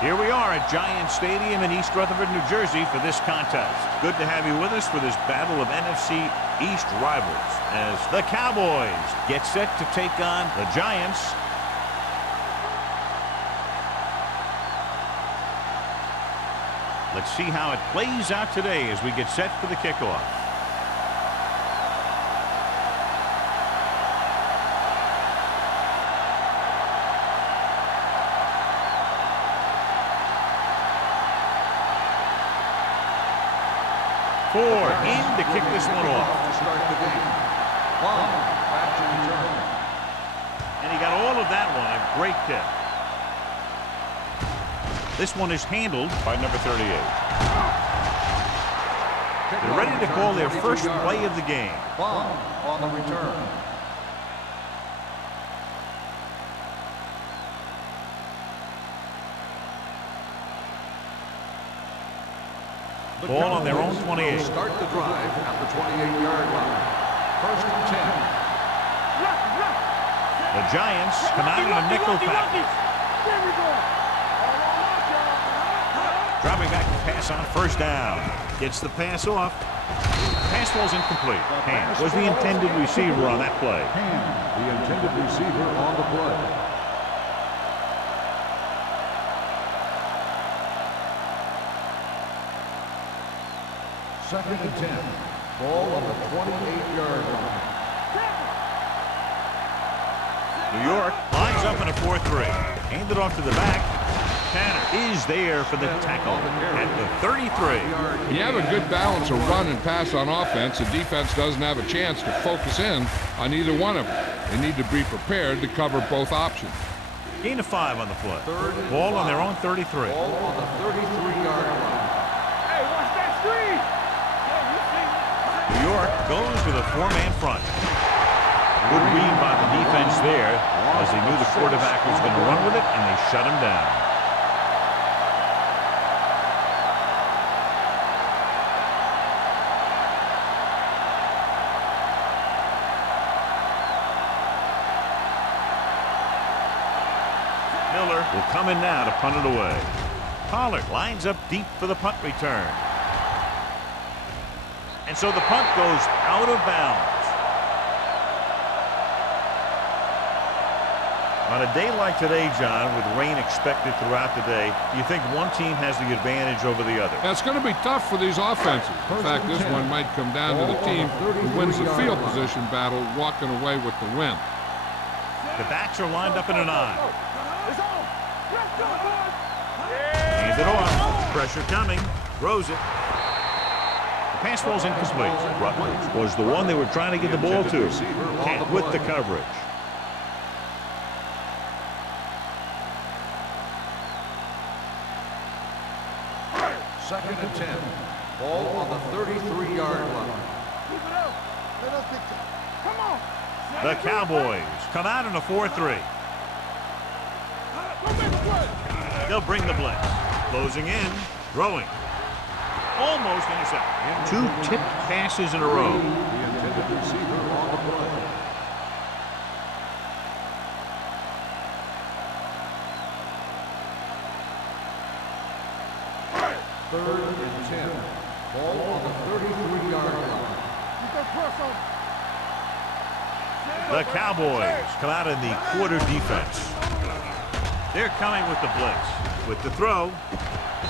Here we are at Giant Stadium in East Rutherford, New Jersey for this contest. Good to have you with us for this battle of NFC East rivals as the Cowboys get set to take on the Giants. Let's see how it plays out today as we get set for the kickoff. Ford in to kick this one off. And he got all of that one. A great kick. This one is handled by number 38. They're ready to call their first play of the game. On the return. Ball on their own 28. Start the drive at the 28-yard line. First and 10. The Giants come out in a nickel package. Dropping back to pass on first down. Gets the pass off. Pass ball's incomplete. Hand was the intended receiver on that play. Hand, the intended receiver on the play. Second and 10. Ball on the 28-yard line. New York lines up in a 4-3. Handed off to the back. Tanner is there for the tackle at the 33. You have a good balance of run and pass on offense. The defense doesn't have a chance to focus in on either one of them. They need to be prepared to cover both options. Gain of 5 on the play. Ball on their own 33. Ball on the 33-yard line. Hey, watch that screen! New York goes with a 4-man front. Good read by the defense there as they knew the quarterback was going to run with it, and they shut him down. Miller will come in now to punt it away. Pollard lines up deep for the punt return. And so the punt goes out of bounds. On a day like today, John, with rain expected throughout the day, do you think one team has the advantage over the other? That's going to be tough for these offenses. In fact, this one might come down to the team who wins the field position battle, walking away with the win. The backs are lined up in an I. Hands it off. Pressure coming. Throws it. The pass ball's incomplete. Rutledge was the one they were trying to get the ball to. Can't with the coverage. Second and 10. Ball on the 33-yard line. Come on! The Cowboys come out in a 4-3. They'll bring the blitz. Closing in. Throwing. Almost intercepted. 2 tipped passes in a row. The intended receiver on the play. Third and 10. Ball on the 33-yard line. The Cowboys come out in the quarter defense. They're coming with the blitz. With the throw.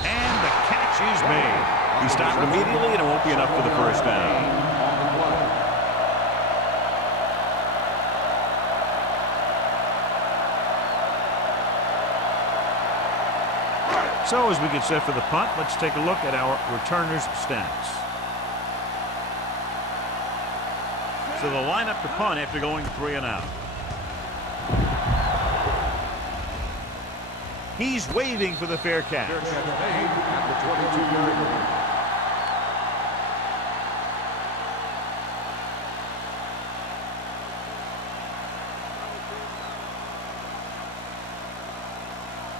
And the catch is made. He stopped immediately, and it won't be enough for the first down. So as we get set for the punt, let's take a look at our returners' stats. So they'll line up to punt after going 3 and out. He's waiting for the fair catch. Fair catch made at the 22-yard line.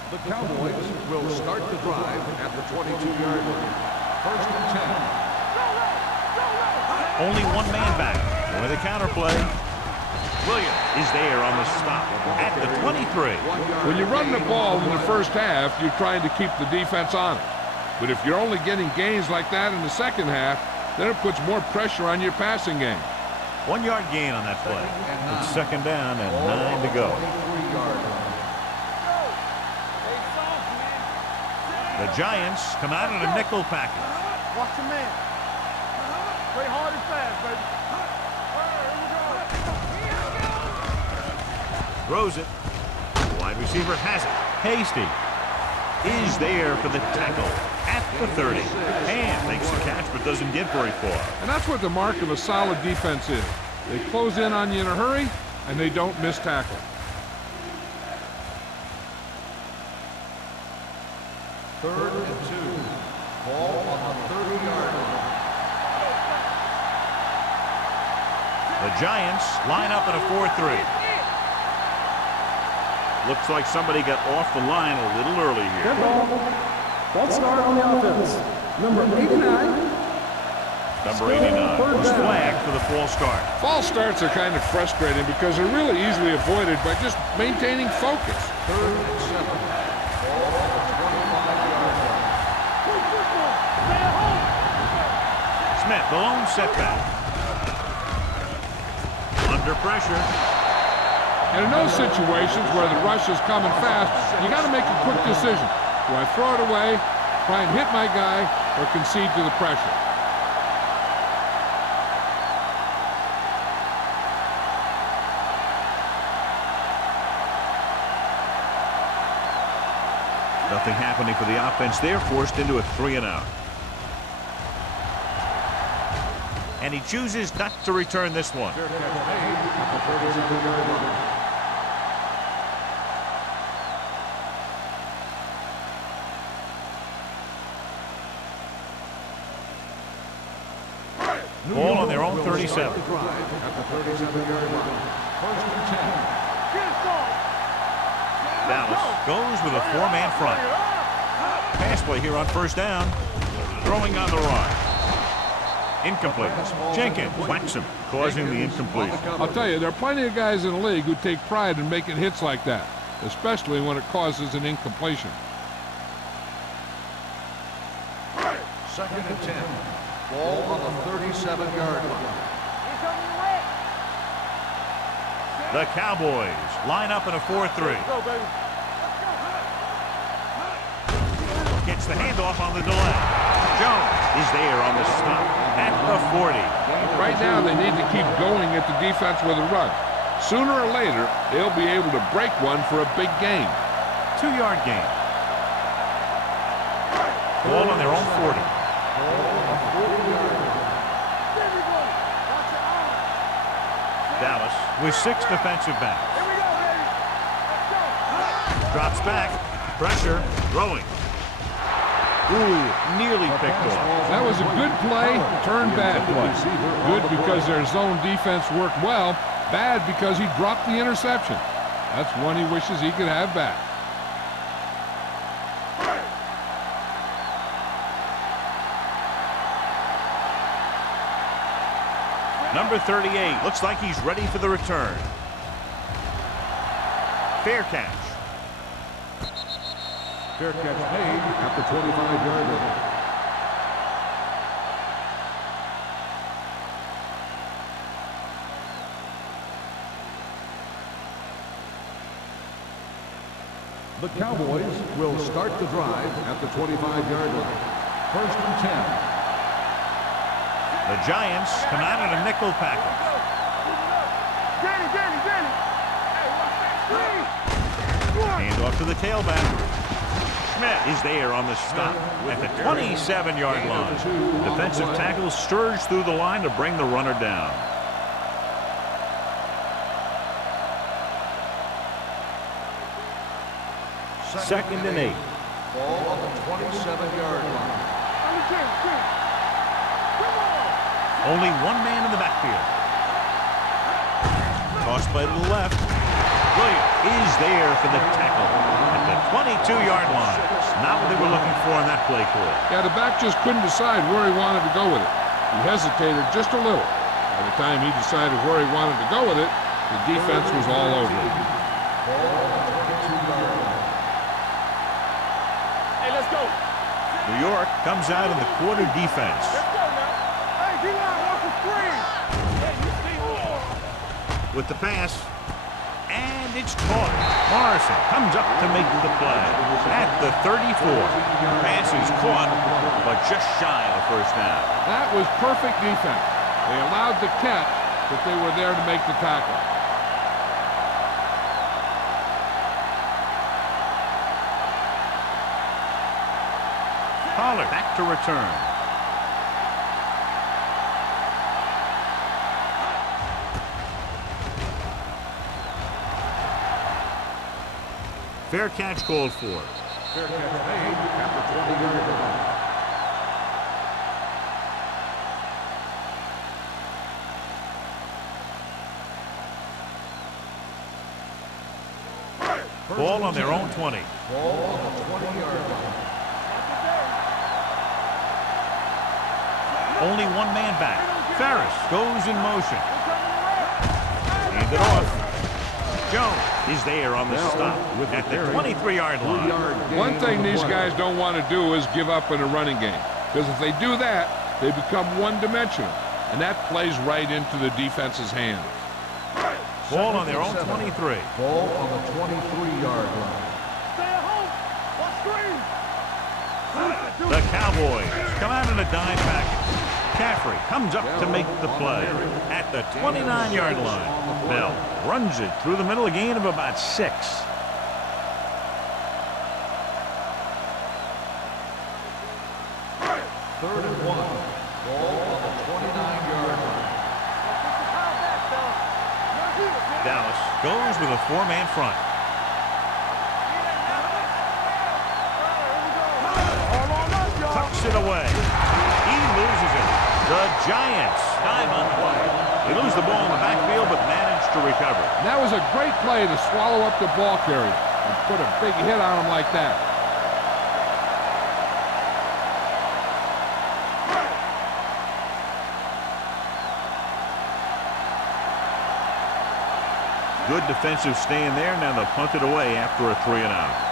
The Cowboys will start the drive at the 22-yard line. First and 10. Only one man back. With a counter play. Williams is there on the stop at the 23. When you're running the ball in the first half, you're trying to keep the defense honest. But if you're only getting gains like that in the second half, then it puts more pressure on your passing game. 1 yard gain on that play. It's second down and 9 to go. The Giants come out in a nickel package. Watch the man. Play hard and fast, baby. Throws it. The wide receiver has it. Hasty is there for the tackle at the 30. And makes the catch but doesn't get very far. And that's what the mark of a solid defense is. They close in on you in a hurry, and they don't miss tackle. Third and 2. Ball on the 30-yard line. The Giants line up in a 4-3. Looks like somebody got off the line a little early here. Good ball. False start on the offense. Number 89. Number 89 was flagged for the false start. False starts are kind of frustrating because they're really easily avoided by just maintaining focus. Third and 7. Ball on the 25-yard line. Smith, the lone setback. Under pressure. And in those situations where the rush is coming fast, you got to make a quick decision. Do I throw it away, try and hit my guy, or concede to the pressure? Nothing happening for the offense. They're forced into a 3-and-out. And he chooses not to return this one. Fair catch made at the 37-yard line. Ball on their own 37. At the 37-yard line. First and 10. Dallas goes with a 4-man front. Pass play here on first down. Throwing on the run. Incomplete. Jenkins whacks him, causing the incompletion. I'll tell you, there are plenty of guys in the league who take pride in making hits like that, especially when it causes an incompletion. Second and 10. Ball on the 37-yard line. The Cowboys line up in a 4-3. Gets the handoff on the delay. Jones is there on the stop at the 40. Right now, they need to keep going at the defense with a run. Sooner or later, they'll be able to break one for a big gain. 2-yard gain. Ball on their own 40. Dallas with 6 defensive backs. Drops back. Pressure. Throwing. Ooh, nearly picked off. That was a good play, turned bad play. Good because their zone defense worked well. Bad because he dropped the interception. That's one he wishes he could have back. Number 38 looks like he's ready for the return. Fair catch. Fair catch made at the 25-yard line. The Cowboys will start the drive at the 25-yard line. First and 10. The Giants come out in a nickel package. Hand off to the tailback. Schmidt is there on the stop at the 27-yard line. Defensive tackle surge through the line to bring the runner down. Second and 8. Ball on the 27-yard line. Only one man in the backfield. Toss play to the left. Williams is there for the tackle at the 22-yard line. Not what they were looking for on that play call. Yeah, the back just couldn't decide where he wanted to go with it. He hesitated just a little. By the time he decided where he wanted to go with it, The defense was all over it. Hey, let's go. New York comes out in the quarter defense. Let's go now. Hey, D-line, watch the screen. Hey, you see more. With the pass, and it's caught. Morrison comes up to make the play at the 34. Pass is caught, but just shy of the first down. That was perfect defense. They allowed the catch, but they were there to make the tackle. Pollard back to return. Fair catch called for. Fair catch made at the 20-yard line. Ball on their own 20. Ball on the 20-yard line. Only one man back. Ferris goes in motion. Hand it off. Jones is there on the stop at the 23-yard line. One thing these guys don't want to do is give up in a running game, because if they do that, they become one-dimensional, and that plays right into the defense's hands. Ball on their own 23. Ball on the 23-yard line. Stay at home. Watch screen. The Cowboys come out in a dime package. Caffrey comes up to make the play at the 29-yard line. Bell runs it through the middle, a gain of about 6. Third and 1. Ball on the 29-yard line. Dallas goes with a 4-man front. Tucks it away. He loses it. The Giants dive on play. They lose the ball in the backfield, but manage to recover. That was a great play to swallow up the ball carrier and put a big hit on him like that. Good defensive stand there. Now they'll punt it away after a 3-and-out.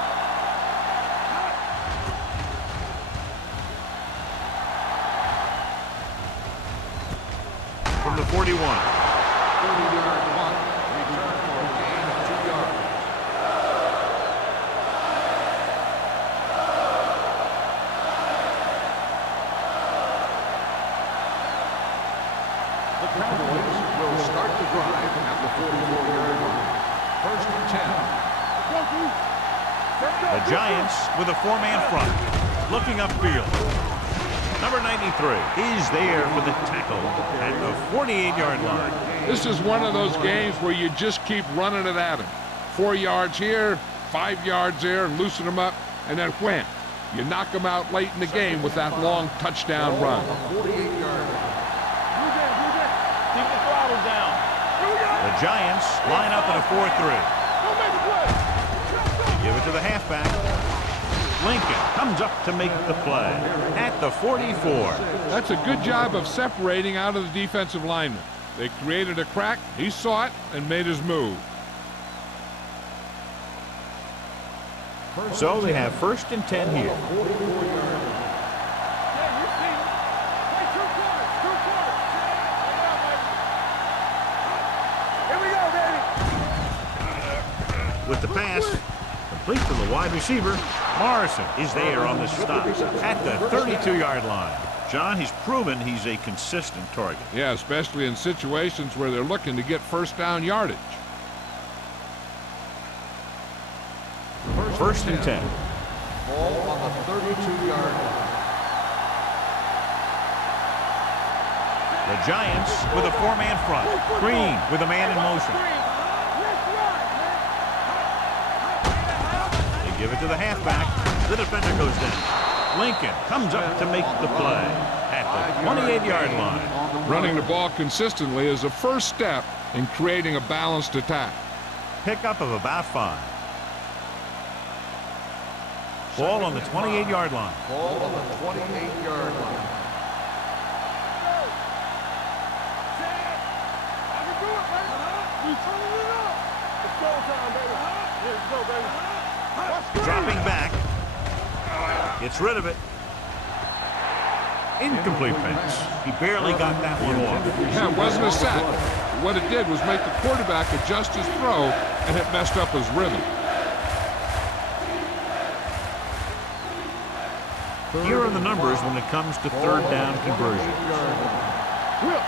From the 41. 30-yard punt. Return for a gain of 2 yards. The Cowboys will start the drive at the 44-yard line. First and 10. The Giants with a 4-man front. Looking upfield. Number 93 is there for the tackle at the 48-yard line. This is one of those games where you just keep running it at him. 4 yards here, 5 yards there, loosen them up, and then wham. You knock them out late in the game with that long touchdown run. 48-yard line. Keep the throttle down. The Giants line up in a 4-3. Give it to the halfback. Lincoln comes up to make the play at the 44. That's a good job of separating out of the defensive lineman. They created a crack, he saw it, and made his move. So they have first and 10 here. With the pass, complete to the wide receiver. Morrison is there on the stop at the 32-yard line. John, he's proven he's a consistent target. Yeah, especially in situations where they're looking to get first down yardage. First and 10. Ball on the 32-yard line. The Giants with a 4-man front. Green with a man in motion. They give it to the halfback. The defender goes down. Lincoln comes up to make the play at the 28-yard line. Running the ball consistently is the first step in creating a balanced attack. Pickup of about 5. Ball on the 28-yard line. Ball on the 28-yard line. I can do it, man. go, baby. Dropping back. Gets rid of it. Incomplete pass. He barely got that one off. Yeah, it wasn't a sack. What it did was make the quarterback adjust his throw, and it messed up his rhythm. Here are the numbers when it comes to third down conversion. Whip.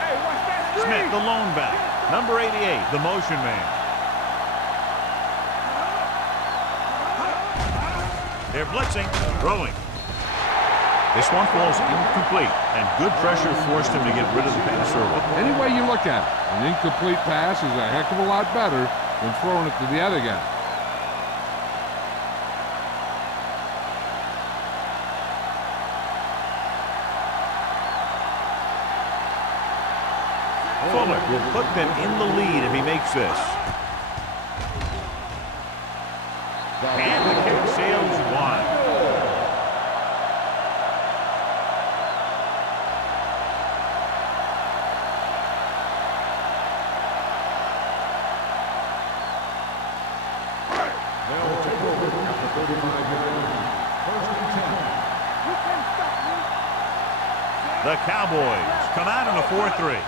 Hey, watch that screen. Smith, the lone back. Number 88, the motion man. They're blitzing, throwing. This one falls incomplete, and good pressure forced him to get rid of the pass early. Any way you look at it, an incomplete pass is a heck of a lot better than throwing it to the other guy. Fuller will put them in the lead if he makes this. And the kick sails wide. They'll take over at the 35-yard line. First and 10. The Cowboys come out in a 4-3.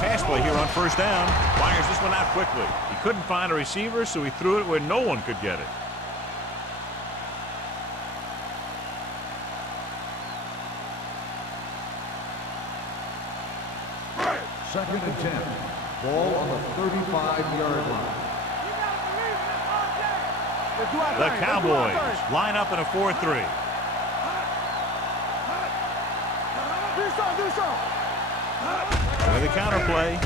Pass play here on first down. Fires this one out quickly. He couldn't find a receiver, so he threw it where no one could get it. Second and 10. Ball on the 35-yard line. The Cowboys line up in a 4-3. With the counter play.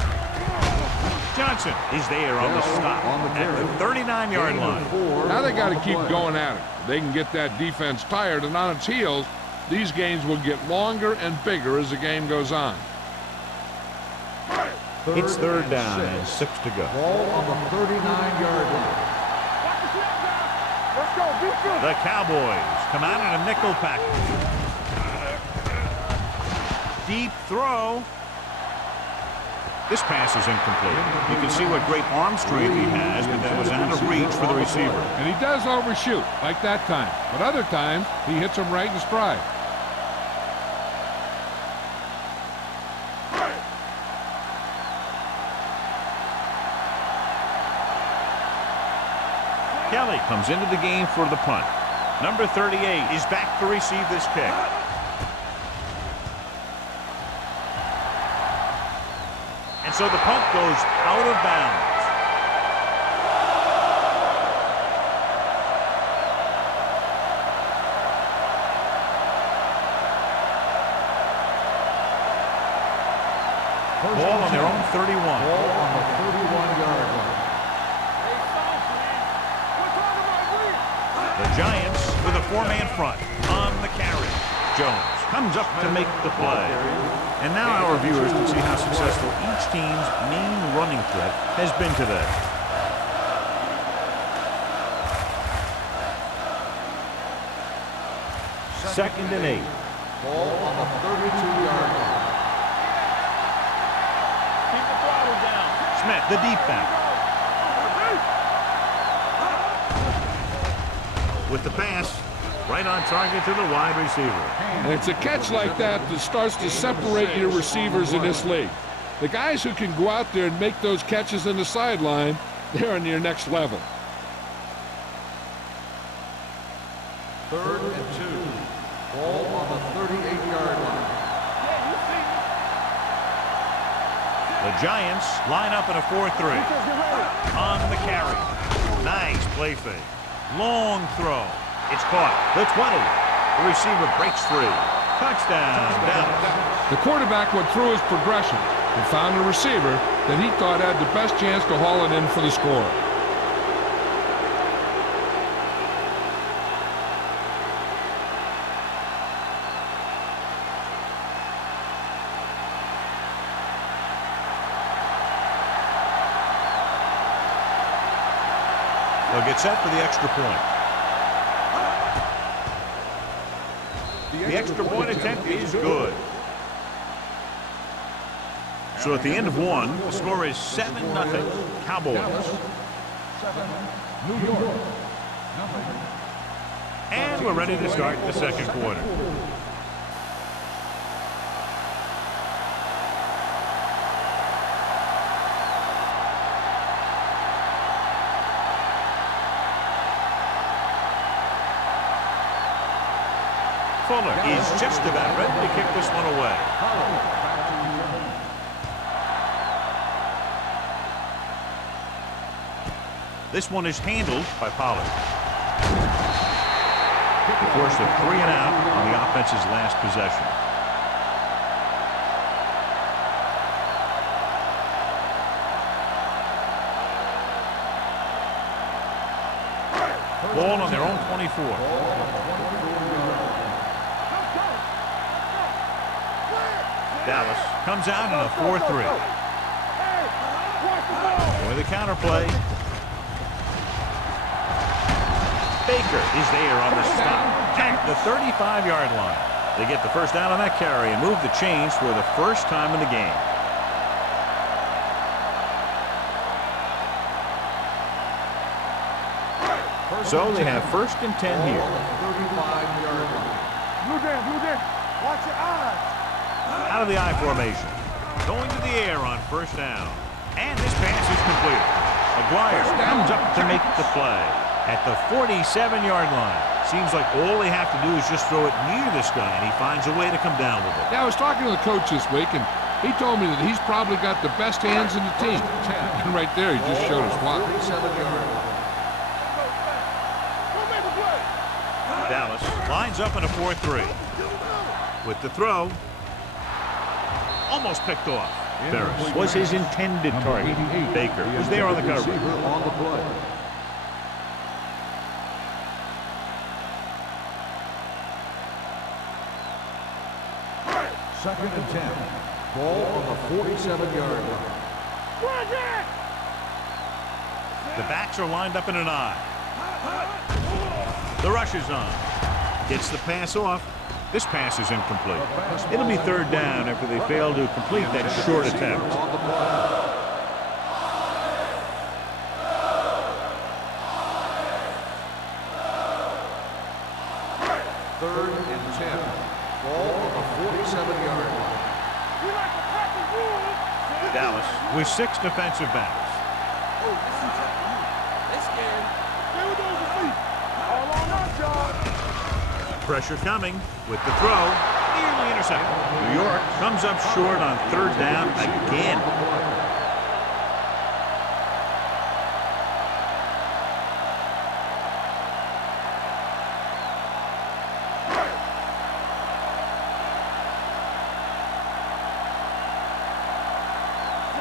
Johnson is there on the stop at the 39-yard line. Now they got to keep going at it. They can get that defense tired and on its heels. These games will get longer and bigger as the game goes on. It's third down and 6 to go. Ball on the 39-yard line. Let's go, defense. The Cowboys come out in a nickel package. Deep throw. This pass is incomplete. You can see what great arm strength he has, but that was out of reach for the receiver. And he does overshoot, like that time. But other times, he hits him right in stride. Kelly comes into the game for the punt. Number 38 is back to receive this kick. And so the punt goes out of bounds. Ball on their own 31. Ball on the 31-yard line. The Giants with a four-man front on the carry. Jones comes up to make the play. And now our viewers can see how successful each team's main running threat has been today. Second and 8. Ball on the 32-yard line. Keep the throttle down. Smith, the deep back. With the pass, right on target to the wide receiver. And it's a catch like that that starts to separate your receivers in this league. The guys who can go out there and make those catches in the sideline, they're on your next level. Third and 2. Ball on the 38-yard line. The Giants line up in a 4-3. On the carry. Nice play fake. Long throw. It's caught. The 20. The receiver breaks free. Touchdown, Dallas. The quarterback went through his progression and found a receiver that he thought had the best chance to haul it in for the score. They'll get set for the extra point. The extra point attempt is good. So at the end of one, the score is 7-0 Cowboys. New York. And we're ready to start the second quarter. Fuller is just about ready to kick this one away. This one is handled by Pollard. The force of 3 and out on the offense's last possession. Ball on their own 24. Dallas comes out in a 4-3. With a counterplay. Baker is there on the stop at the 35-yard line. They get the first down on that carry and move the chains for the first time in the game. So they have 1st and 10 here. 35-yard line. Blue Dan, watch your eyes. Out of the I formation. Going to the air on 1st down. And this pass is complete. McGuire comes up to make the play at the 47-yard line. Seems like all they have to do is just throw it near this guy, and he finds a way to come down with it. Yeah, I was talking to the coach this week, and he told me that he's probably got the best hands in the team. And right there, he just showed us why. 47-yard line. Dallas lines up in a 4-3. With the throw. Almost picked off. Ferris was his intended target. Baker was there on the coverage. On the play. Second and 10. Ball on the 47-yard line. The backs are lined up in an I. The rush is on. Gets the pass off. This pass is incomplete. It'll be 3rd down after they fail to complete that short attempt. On the play. Third and 10. Ball on the 47-yard line. Dallas with 6 defensive backs. Pressure coming with the throw. Nearly intercepted. New York comes up short on 3rd down again.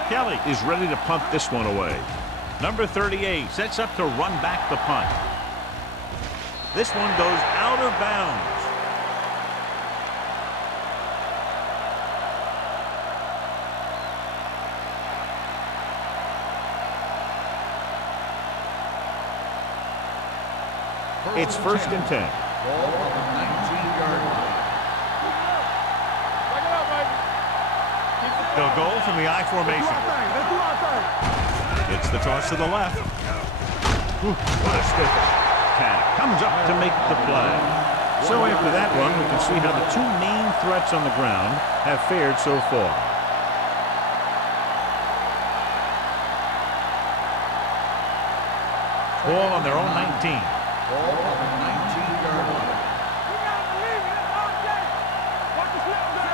Kelly is ready to punt this one away. Number 38 sets up to run back the punt. This one goes out of bounds. It's 1st and 10. Ball on the 19-yard line. They'll go from the I formation. It's the toss to the left. What a stiff attack. Comes up to make the play. So after that one, we can see how the 2 main threats on the ground have fared so far. Ball on their own 19. Ball on the 19-yard line.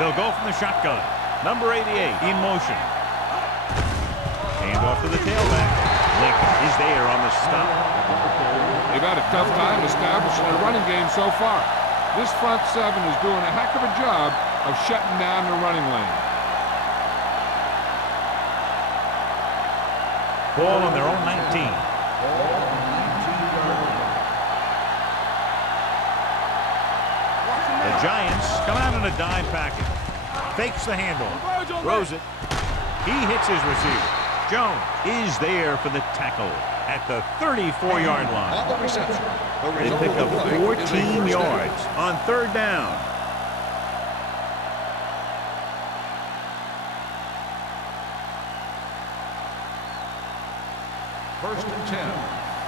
They'll go from the shotgun. Number 88 in motion. Hand off to the tailback. Lincoln is there on the stop. They've had a tough time establishing a running game so far. This front 7 is doing a heck of a job of shutting down the running lane. Ball on their own 19. Ball on the 19-yard line. The Giants come out in a dime package. Fakes the handoff. Throws it. He hits his receiver. Jones is there for the tackle at the 34-yard line. On the reception. They pick up 14 yards on 3rd down. First and 10.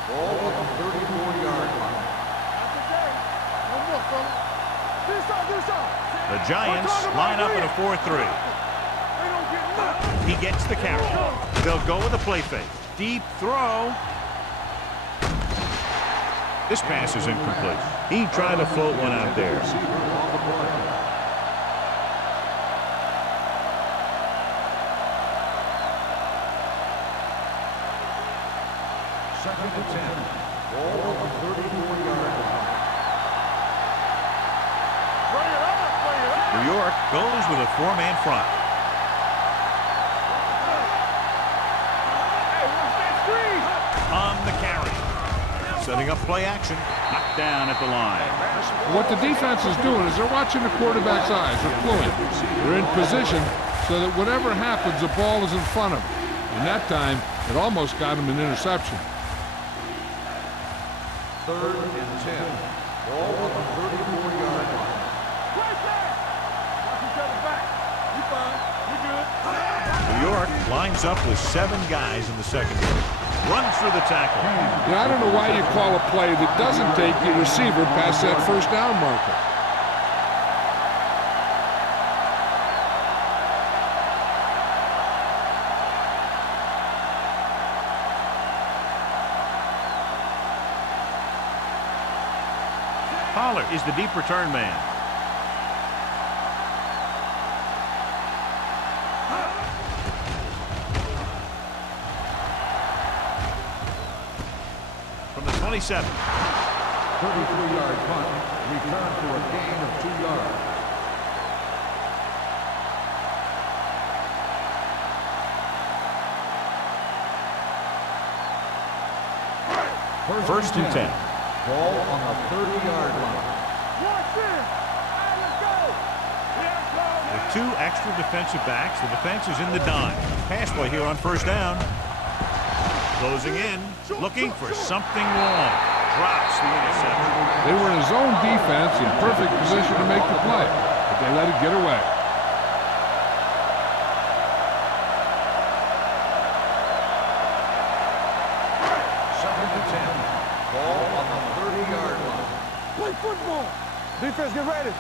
Ball on the 34-yard line. The Giants line up in a 4-3. He gets the carry. They'll go with a play fake. Deep throw. This pass is incomplete. He tried to float one out there. Second and 10. Ball on the 34-yard line. New York goes with a 4-man front. On the carry. Setting up play action. Knocked down at the line. What the defense is doing is they're watching the quarterback's eyes. They're fluent. They're in position so that whatever happens, the ball is in front of them. And that time, it almost got him an interception. Third and 10. Ball on the 34-yard line. New York lines up with 7 guys in the secondary. Runs through the tackle. Yeah, I don't know why you call a play that doesn't take your receiver past that first down marker. Pollard is the deep return man. From the 27. 33-yard punt. Return for a gain of 2 yards. First and 10. Ball on the 30-yard line. With 2 extra defensive backs, the defense is in the dime. Pass play here on first down. Closing in, looking for something wrong. Drops the interception. They were in a zone defense in perfect position to make the play, but they let it get away. Second and 10. Ball on the 30-yard line. Play football. Defense, get ready.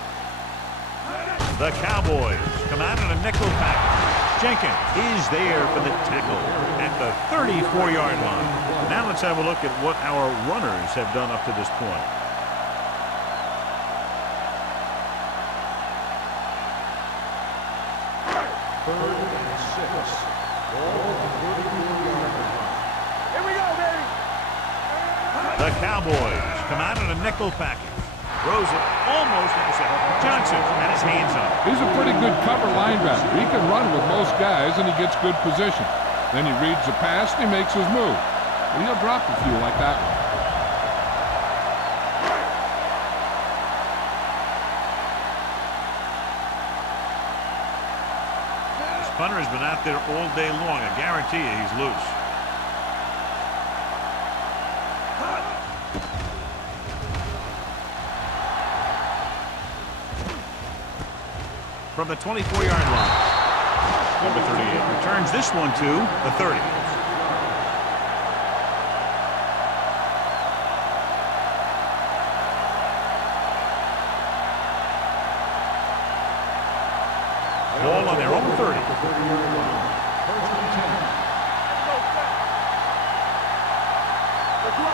The Cowboys come out in a nickel package. Jenkins is there for the tackle at the 34-yard line. Now let's have a look at what our runners have done up to this point. Third and 6. Ball on the 34-yard line. Here we go, baby. The Cowboys come out in a nickel package. Throws it almost intercepted. Johnson had his hands up. He's a pretty good cover linebacker. He can run with most guys, and he gets good position. Then he reads the pass, and he makes his move. And he'll drop a few like that one. This punter has been out there all day long. I guarantee you he's loose. From the 24-yard line. Number 38 returns this one to the 30. Ball on their own 30.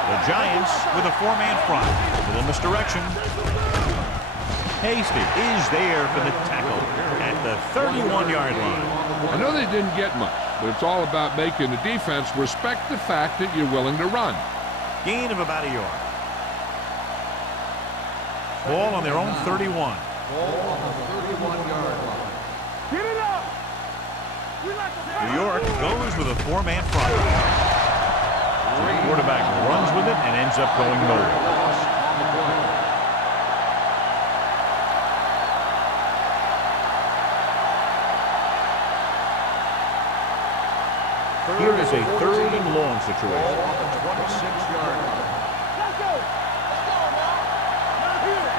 The Giants with a 4-man front. A little misdirection. Hasty is there for the tackle at the 31-yard line. I know they didn't get much, but it's all about making the defense respect the fact that you're willing to run. Gain of about a yard. Ball on their own 31. Ball on the 31-yard line. Get it up. New York goes with a 4-man front. The quarterback runs with it and ends up going nowhere. Here is a 3rd and long situation. Ball on the 26-yard line.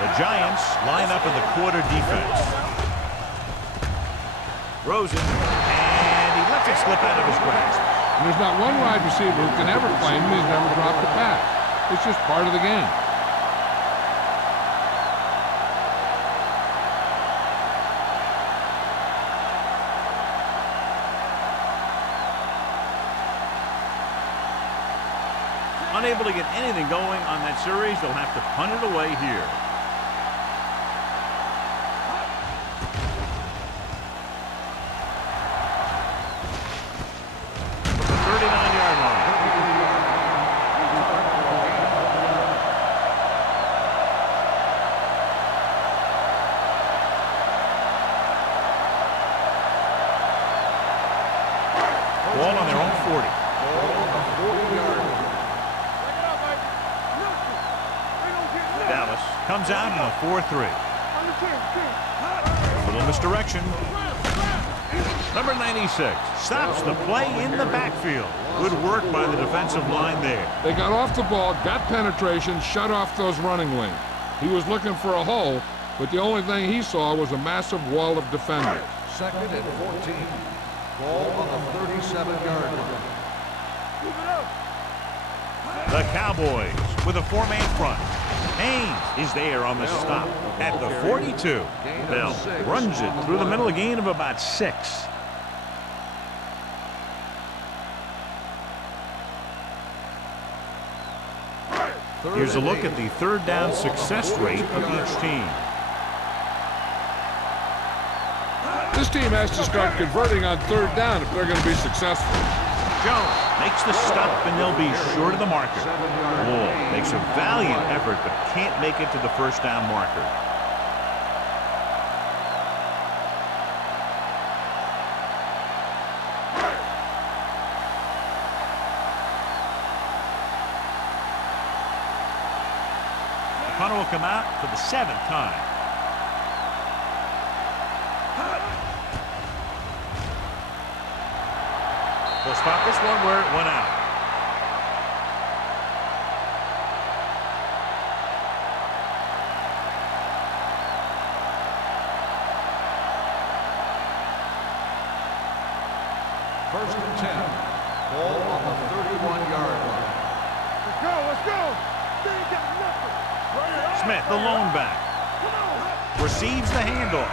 The Giants line up in the quarter defense. Rosen, and he lets it slip out of his grasp. And there's not one wide receiver who can ever claim he's never dropped a pass. It's just part of the game. Unable to get anything going on that series, they'll have to punt it away here. From the 39-yard line. Ball on their own 40. Dallas comes out in a 4-3. Little misdirection. Number 96 stops the play in the backfield. Good work by the defensive line there. They got off the ball, got penetration, shut off those running lanes. He was looking for a hole, but the only thing he saw was a massive wall of defenders. 2nd and 14. Ball on the 37-yard line. The Cowboys with a 4-man front. Haynes is there on the stop at the 42. Bell runs it through the middle, a gain of about 6. Here's a look at the third down success rate of each team. This team has to start converting on 3rd down if they're going to be successful. Jones makes the stop, and they'll be short of the marker. Wool makes a valiant effort, but can't make it to the first down marker. The punter will come out for the 7th time. We'll spot this one where it went out. First and 10. Ball on the 31-yard line. Let's go, let's go. They ain't got nothing. Smith, the lone back, receives the handoff.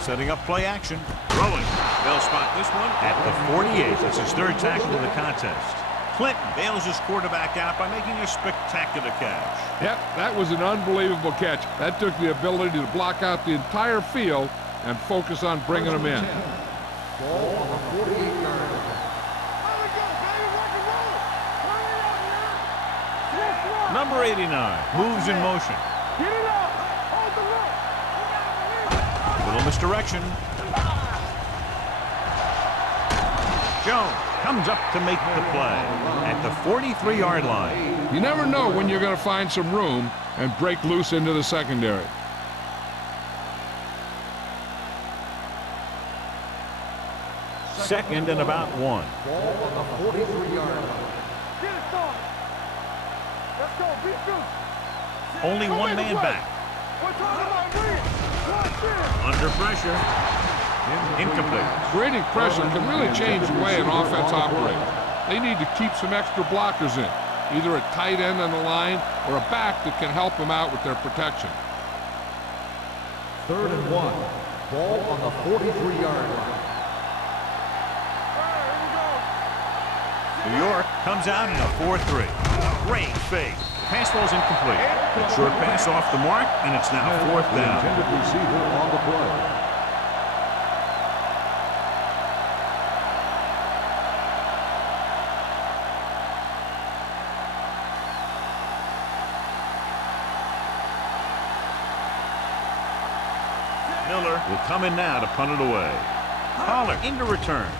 Setting up play action. Throwing. They'll spot this one at the 48. That's his 3rd tackle of the contest. Clinton bails his quarterback out by making a spectacular catch. Yep, that was an unbelievable catch. That took the ability to block out the entire field and focus on bringing them in. Ball on the 48-yard line. Number 89 moves in motion. Get it up. Hold the rope. Little misdirection. Jones comes up to make the play at the 43-yard line. You never know when you're going to find some room and break loose into the secondary. Second and about 1. Ball on the 43-yard line. Get it started. Let's go. Beat good. Only one man back. We're talking about win. Watch this. Under pressure. Incomplete. Creating pressure can really change the way an offense operates. They need to keep some extra blockers in, either a tight end on the line or a back that can help them out with their protection. 3rd and 1. Ball on the 43-yard line. New York comes out in a 4-3. Great fake. Pass ball's incomplete. Short pass off the mark, and it's now 4th down. Intended receiver on the play. Miller will come in now to punt it away. Pollard into return.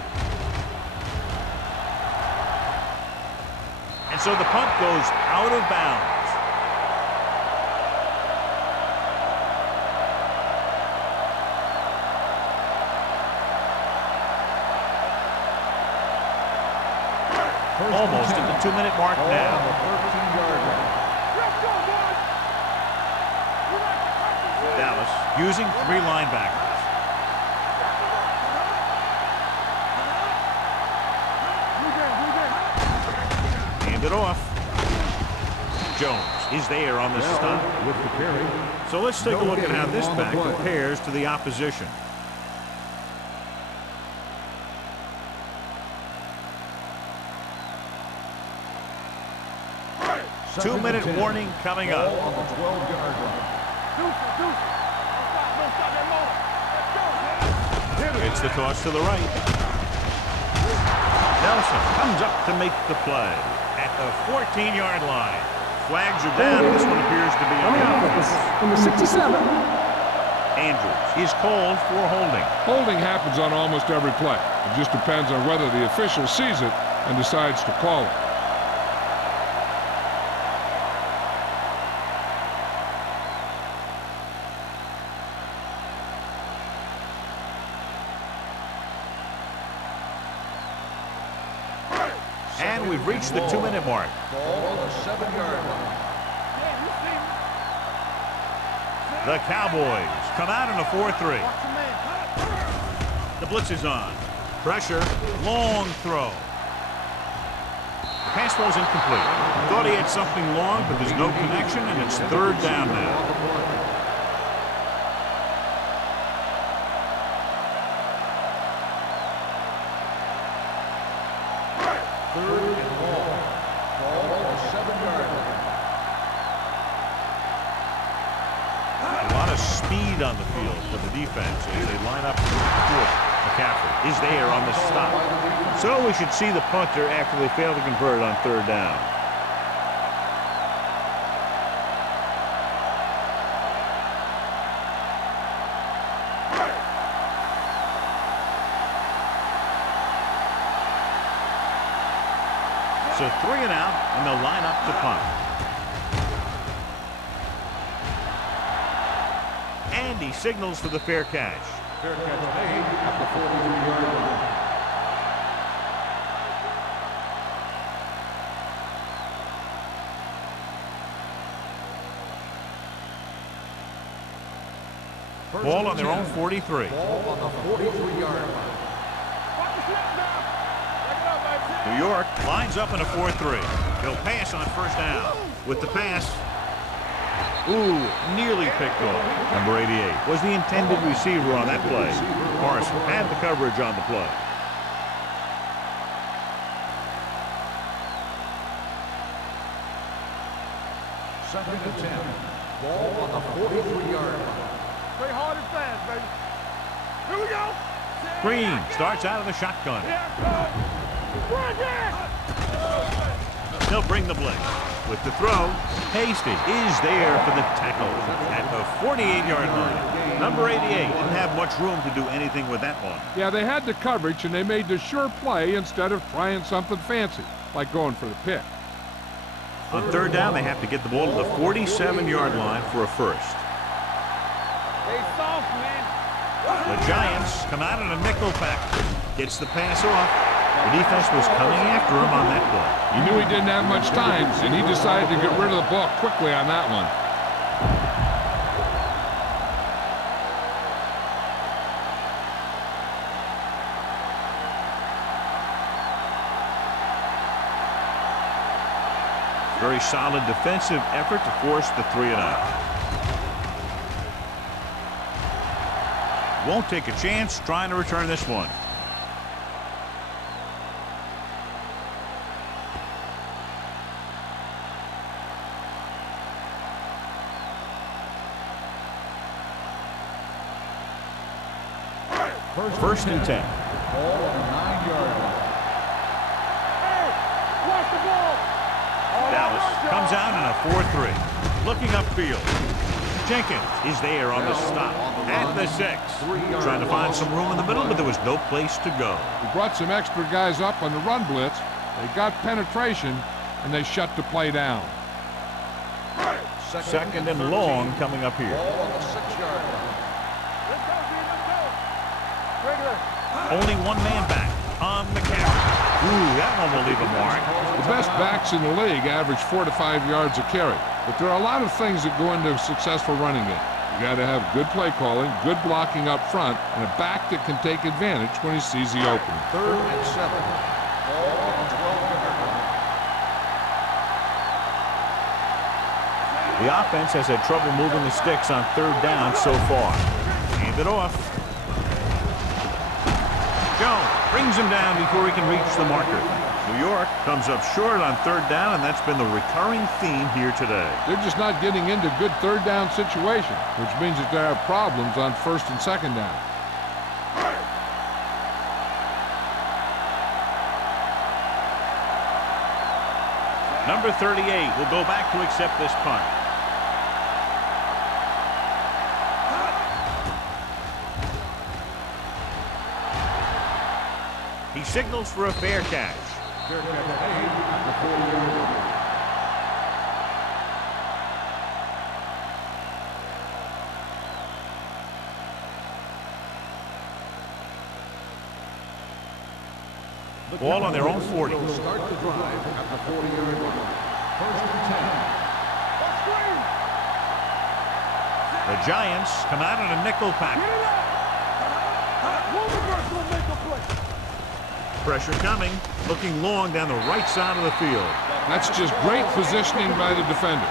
And so the punt goes out of bounds. Almost at the 2-minute mark now. Dallas using 3 linebackers. it off. Jones is there on the stop with the carry. So let's take a look at how this back compares to the opposition. 2-minute warning coming up. On the 12-yard line. It's the toss to the right. Nelson comes up to make the play at the 14-yard line. Flags are down. This one appears to be on the offense. Number 67. Andrews is called for holding. Holding happens on almost every play. It just depends on whether the official sees it and decides to call it. And we've reached the 2-minute mark. Ball on the 7-yard line. The Cowboys come out in a 4-3. The blitz is on. Pressure, long throw. Pass was incomplete. Thought he had something long, but there's no connection, and it's 3rd down now. Speed on the field for the defense as they line up in the court. McCaffrey is there on the stop. So we should see the punter after they fail to convert on 3rd down. So 3 and out, and they'll line up to punt. And he signals for the fair catch. Fair catch made at the 43-yard line. Ball on their own 43. Ball on the 43-yard line. New York lines up in a 4-3. He'll pass on 1st down. With the pass. Ooh, nearly picked off. Number 88 was the intended receiver on that play. Carson had the coverage on the play. Second and 10. Ball on the 43-yard line. Play hard and fast, baby. Here we go. Green starts out of the shotgun. He'll bring the blitz. With the throw, Hasty is there for the tackle at the 48-yard line. Number 88 didn't have much room to do anything with that one. Yeah, they had the coverage, and they made the sure play instead of trying something fancy, like going for the pick. On 3rd down, they have to get the ball to the 47-yard line for a first. Stay soft, man. The Giants come out in a nickel package. Gets the pass off. The defense was coming after him on that play. He knew he didn't have much time, and he decided to get rid of the ball quickly on that one. Very solid defensive effort to force the 3 and out. Won't take a chance trying to return this one. First and 10. Ball on the 9-yard line. Hey, watch the ball. Dallas comes out in a 4-3. Looking upfield. Jenkins is there on the stop at the 6. Trying to find some room in the middle, but there was no place to go. He brought some extra guys up on the run blitz. They got penetration, and they shut the play down. Second and long coming up here. Ball on the 6-yard line. Let's go, G, let's go. Regular. Only one man back on the count. Ooh, that one will leave a mark. The best backs in the league average 4 to 5 yards a carry. But there are a lot of things that go into a successful running game. You got to have good play calling, good blocking up front, and a back that can take advantage when he sees the opening. 3rd and 7. Ball on the 12-yard line. The offense has had trouble moving the sticks on third down so far. Hand it off. Jones brings him down before he can reach the marker. New York comes up short on third down, and that's been the recurring theme here today. They're just not getting into good third down situations, which means that they have problems on first and second down. Number 38 will go back to accept this punt. He signals for a fair catch. Fair catch made at the 40-yard line. Ball on their own 40. Will start the drive at the 40-yard line. First and 10. The Giants come out in a nickel package. Pressure coming, looking long down the right side of the field. That's just great positioning by the defender.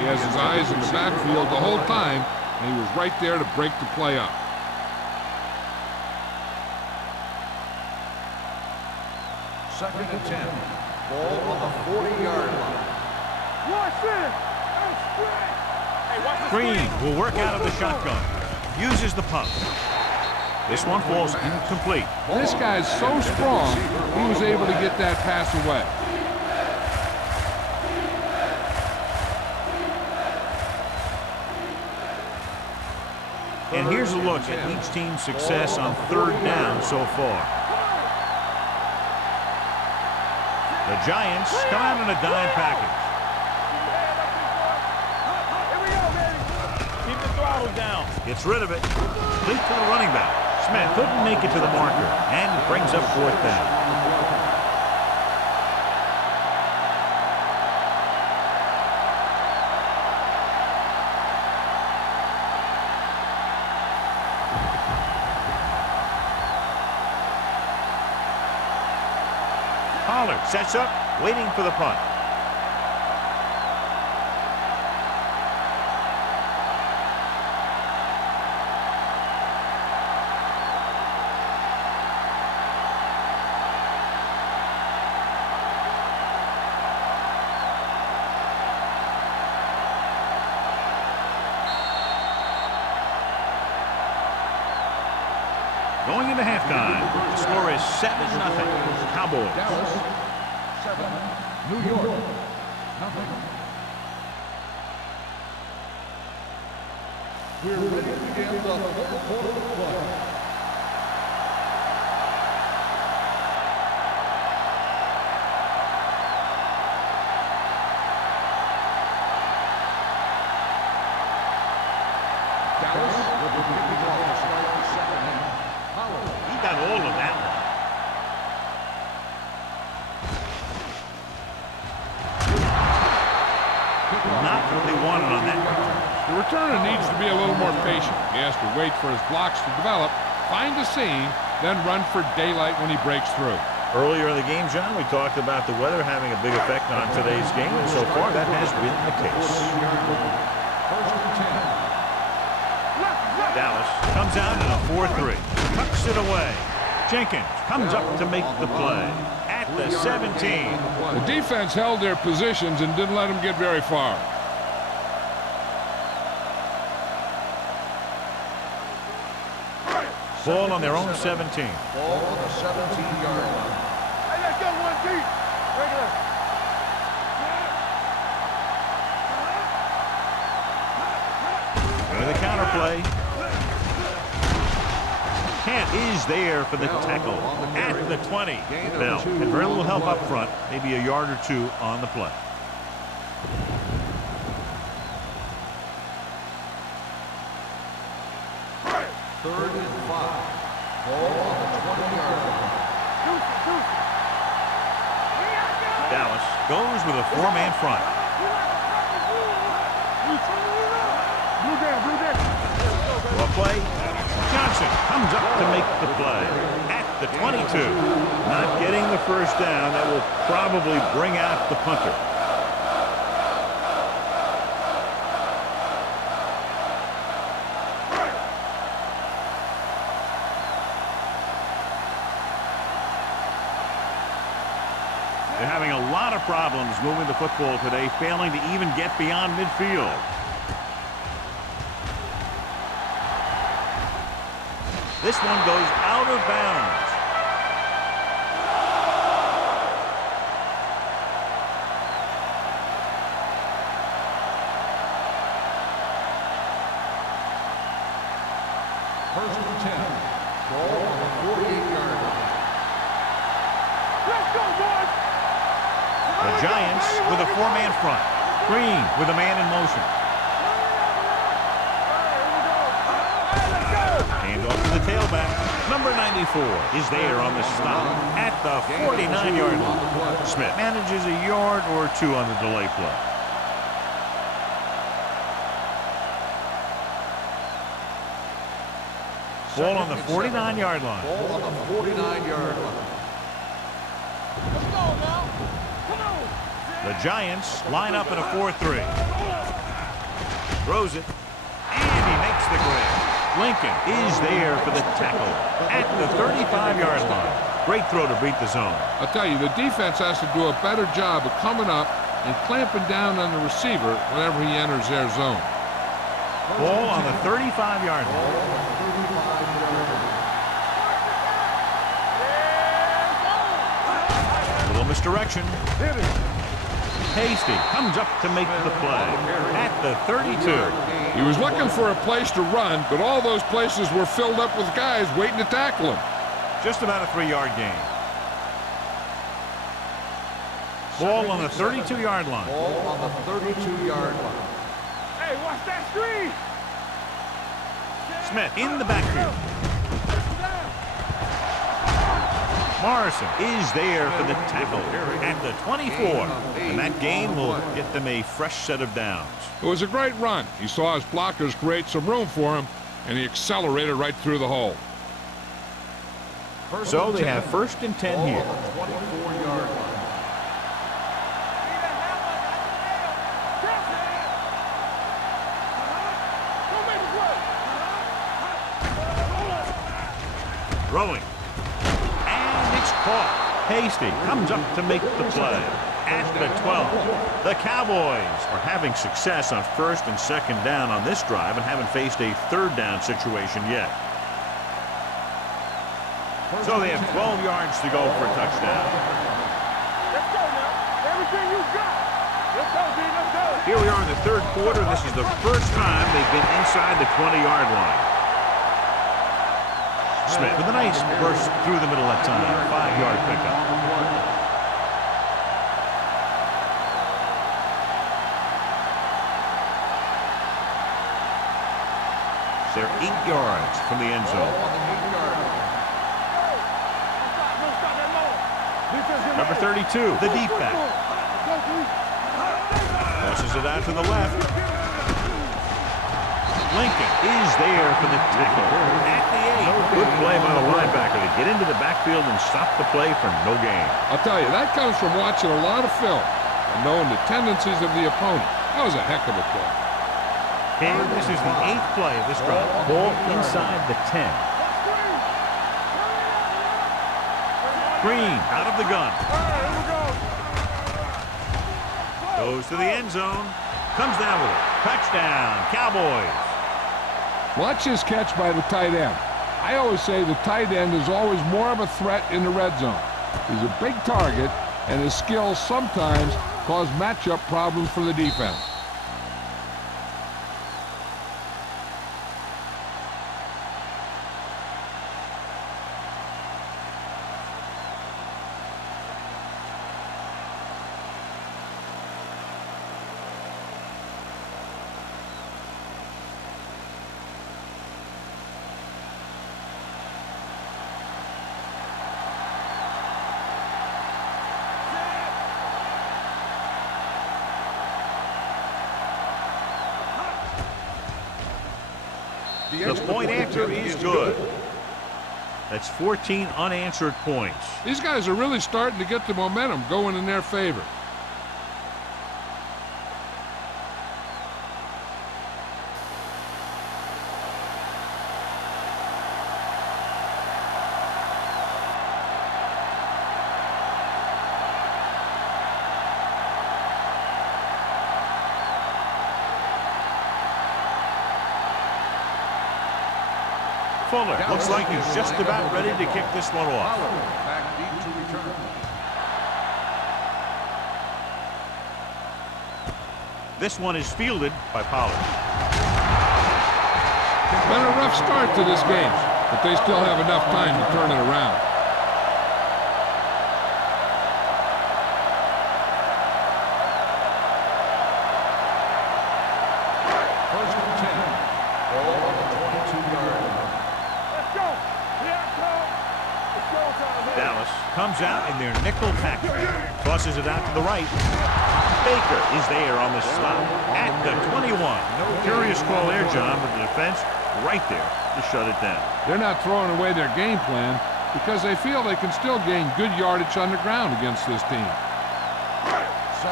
He has his eyes in the backfield the whole time, and he was right there to break the play up. Second and 10. Ball on the 40-yard line. Green will work out of the shotgun. Uses the pump. This one falls incomplete. This guy's so strong, he was able to get that pass away. And here's a look at each team's success on third down so far. The Giants come out in a dime package. Keep the throttle down. Gets rid of it. Complete to the running back. Smith couldn't make it to the marker, and it brings up fourth down. Pollard sets up, waiting for the punt. Going into halftime, the score is 7-0. Cowboys. Dallas, 7. New York, nothing. We're ready to begin the fourth quarter of play. Dallas will be kicking off to start the second half. He got all of that one. Not what they wanted on that return. The returner needs to be a little more patient. He has to wait for his blocks to develop, find a seam, then run for daylight when he breaks through. Earlier in the game, John, we talked about the weather having a big effect on today's game, and so far that has been the case. First and 10. Dallas comes out in a 4-3. Tucks it away. Jenkins comes up to make the play at the 17. The defense held their positions and didn't let them get very far. Ball on their own 17. Ball on the 17-yard line. Hey, let's go one deep. Regular. Into the counter play. Kent is there for the tackle at the 20. Bell had very little help up front, maybe a yard or two on the play. Third and 5. Ball on the 20-yard line. Dallas goes with a four-man front. For a play, Johnson comes up to make the play at the 22. Not getting the first down. That will probably bring out the punter. problems moving the football today, failing to even get beyond midfield. This one goes out of bounds. First and 10. Ball on the 48-yard line. Let's go, boys! The Giants with a four-man front. Green with a man in motion. Hand off to the tailback. Number 94 is there on the stop at the 49-yard line. Smith manages a yard or two on the delay play. Ball on the 49-yard line. Ball on the 49-yard line. Let's go now. Come on. The Giants line up in a 4-3. Throws it, and he makes the grab. Lincoln is there for the tackle at the 35-yard line. Great throw to beat the zone. I'll tell you, the defense has to do a better job of coming up and clamping down on the receiver whenever he enters their zone. Ball on the 35-yard line. Little misdirection. Hasty comes up to make the play at the 32. He was looking for a place to run, but all those places were filled up with guys waiting to tackle him. Just about a 3-yard gain. Ball on the 32-yard line. Ball on the 32-yard line. Hey, watch that screen. Smith in the backfield. Morrison is there for the tackle at the 24. And that gain will get them a fresh set of downs. It was a great run. He saw his blockers create some room for him, and he accelerated right through the hole. So they have first and 10 here. 24-yard line. Throwing. And it's caught. Hasty comes up to make the play at the 12. The Cowboys are having success on first and second down on this drive and haven't faced a third down situation yet. So they have 12 yards to go for a touchdown. Let's go now. Everything you got. Let's go, D. Let's go. Here we are in the third quarter. This is the first time they've been inside the 20-yard line. Smith with a nice burst through the middle that time. 5-yard pickup. They're 8 yards from the end zone. Number 32, the deep back. Tosses it out to the left. Lincoln is there for the tackle at the 8. Good play by the linebacker to get into the backfield and stop the play for no gain. I'll tell you, that comes from watching a lot of film and knowing the tendencies of the opponent. That was a heck of a play. And this is the 8th play of this drive. Ball inside the 10. Green out of the gun. Goes to the end zone. Comes down with it. Touchdown, Cowboys. Watch his catch by the tight end. I always say the tight end is always more of a threat in the red zone. He's a big target, and his skills sometimes cause matchup problems for the defense. The point answer is good. That's 14 unanswered points. These guys are really starting to get the momentum going in their favor. Fuller looks like he's just about ready to kick this one off. Back deep to return. This one is fielded by Pollard. Been a rough start to this game, but they still have enough time to turn it around. First and 10. Ball on the 22-yard line. Let's go. Yeah, come. It's go time, man. Dallas comes out in their nickel package. Tosses it out to the right. Baker is there on the stop at the 21. Curious call there, John, with the defense right there to shut it down. They're not throwing away their game plan because they feel they can still gain good yardage on the ground against this team.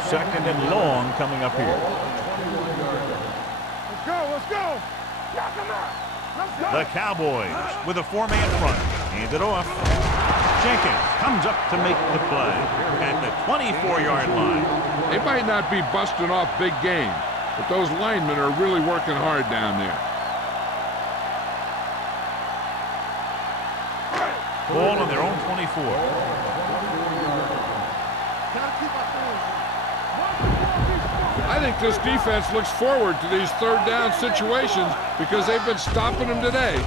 Second and long coming up here. Let's go. Let's go. Knock him out. Let's go. The Cowboys with a four-man front. Hand it off. Jenkins comes up to make the play at the 24-yard line. They might not be busting off big game, but those linemen are really working hard down there. Ball on their own 24. I think this defense looks forward to these third down situations because they've been stopping them today.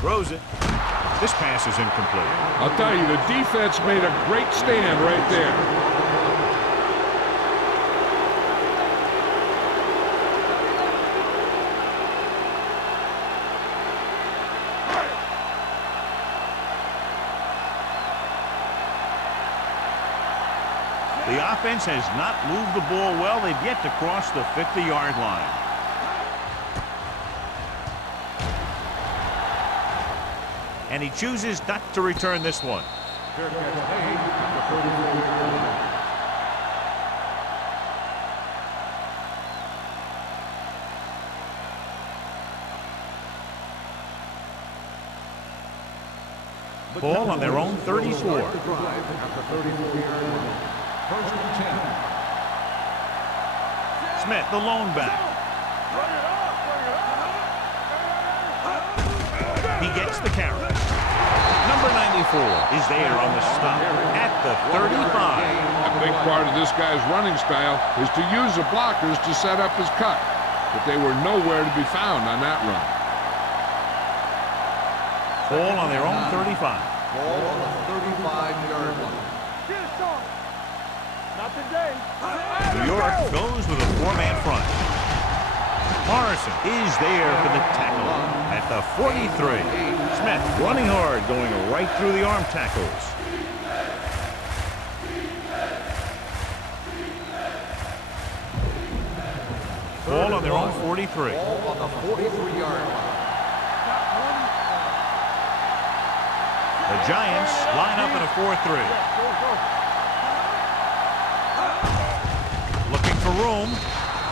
Throws it. This pass is incomplete. I'll tell you, the defense made a great stand right there. The offense has not moved the ball well. They've yet to cross the 50-yard line. And he chooses not to return this one. Ball on their own 34. First and 10. Smith, the lone back. He gets the carry. Number 94 is there on the stop at the 35. A big part of this guy's running style is to use the blockers to set up his cut, but they were nowhere to be found on that run. Ball on their own 35. Ball on the 35-yard line. Get it, son. Not today. New York goes with a four-man front. Morrison is there for the tackle at the 43. Smith running hard, going right through the arm tackles. Ball on their own 43. Ball on the 43-yard line. The Giants line up in a 4-3. Looking for room.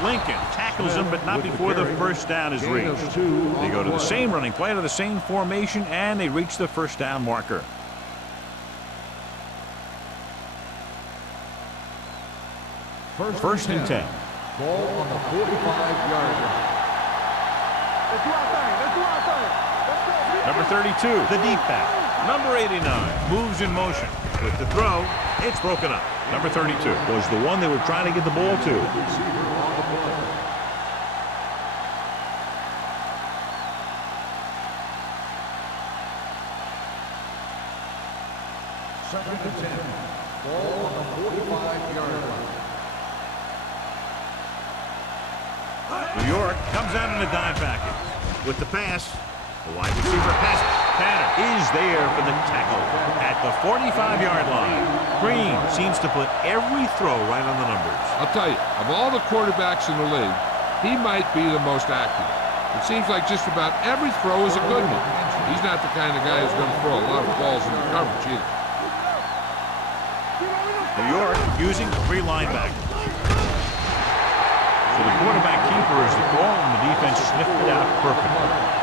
Lincoln tackles him, but not before the first down is reached. They go to the same running play, to the same formation, and they reach the first down marker. First and 10. Ball on the 45-yard line. Let's do our thing. Let's do our thing. Let's go. Number 32, the deep back. Number 89 moves in motion. With the throw, it's broken up. Number 32 was the one they were trying to get the ball to. Second and 10. Ball on the 45-yard line. New York comes out in a dime package. With the pass, the wide receiver pass. Tanner is there for the tackle at the 45-yard line. Green seems to put every throw right on the numbers. I'll tell you, of all the quarterbacks in the league, he might be the most accurate. It seems like just about every throw is a good one. He's not the kind of guy who's going to throw a lot of balls into coverage either. New York using three linebackers. So the quarterback keeper is the call, and the defense sniffed it out perfectly.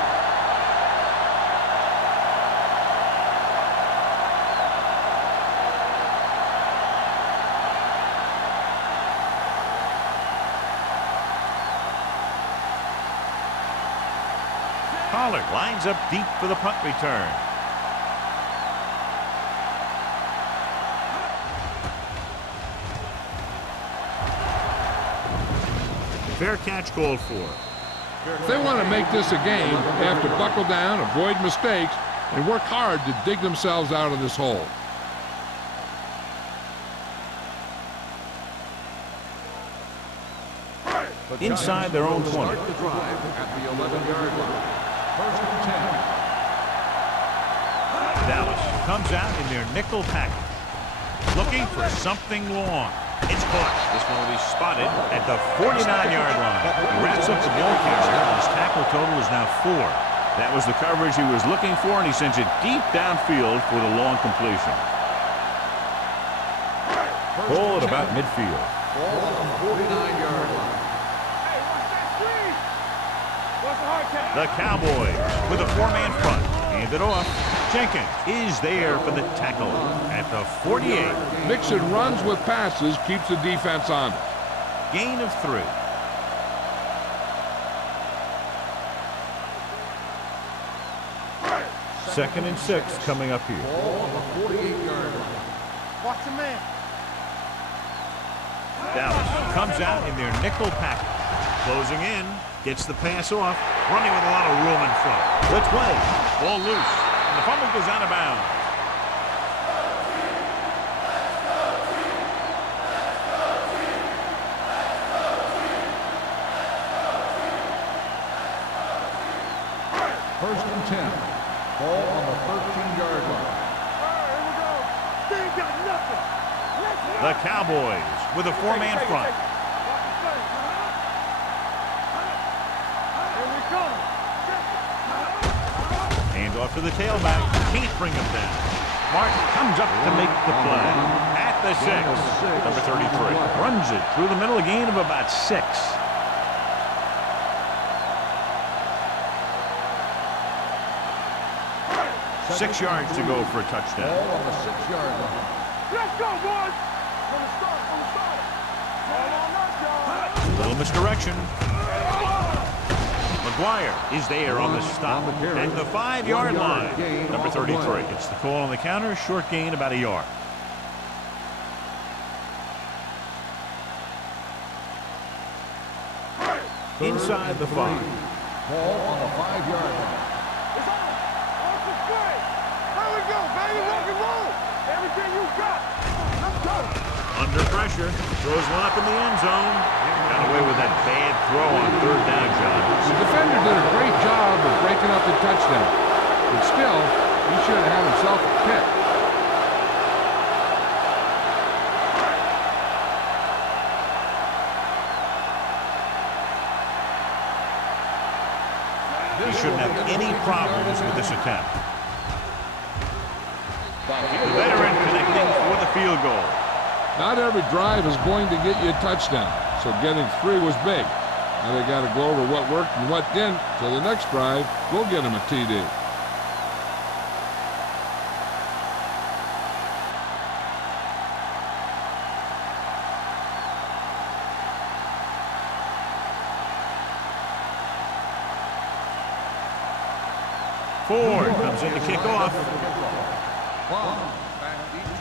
Pollard lines up deep for the punt return. Fair catch called for. If they want to make this a game, they have to buckle down, avoid mistakes, and work hard to dig themselves out of this hole. Inside their own 20. Start the drive at the 11-yard line. First and 10. Dallas comes out in their nickel package, looking for something long. It's caught. This one will be spotted at the 49-yard line. He wraps up the ball carrier, and his tackle total is now 4. That was the coverage he was looking for, and he sends it deep downfield for the long completion. Ball at about midfield. Ball at the 49-yard line. The Cowboys with a 4-man front. Hand it off. Jenkins is there for the tackle at the 48. Mixing runs with passes keeps the defense honest. Gain of 3. Second and 6 coming up here. Ball on the 48-yard line. Watch the man. Dallas comes out in their nickel package. Closing in. Gets the pass off. Running with a lot of room in front. Let's play. Ball loose. And the fumble goes out of bounds. First and 10. Ball on the 13-yard line. Here we go. They ain't got nothing. The Cowboys with a 4-man front. Hand off to the tailback. Can't bring him down. Martin comes up to make the play. At the 6. Number 33. Runs it through the middle, a gain of about 6. 6 yards to go for a touchdown. Ball on the 6-yard line. Let's go, boys. From the start. Little misdirection. McGuire is there on the stop at the 5-yard line. Number 33 gets the call on the counter. Short gain, about a yard. Inside the 5. Ball on the 5-yard line. It's on. Off the straight. Here we go, baby. Rock and roll. Everything you got. Let's go. Under pressure. Throws one up in the end zone. Got away with that bad throw on 3rd down, John. The defender did a great job of breaking up the touchdown. But still, he should have had himself a pick. He shouldn't have any problems with this attempt. The veteran connecting for the field goal. Not every drive is going to get you a touchdown, so getting 3 was big. Now they got to go over what worked and what didn't, so the next drive will get them a TD. Ford comes in to kick off.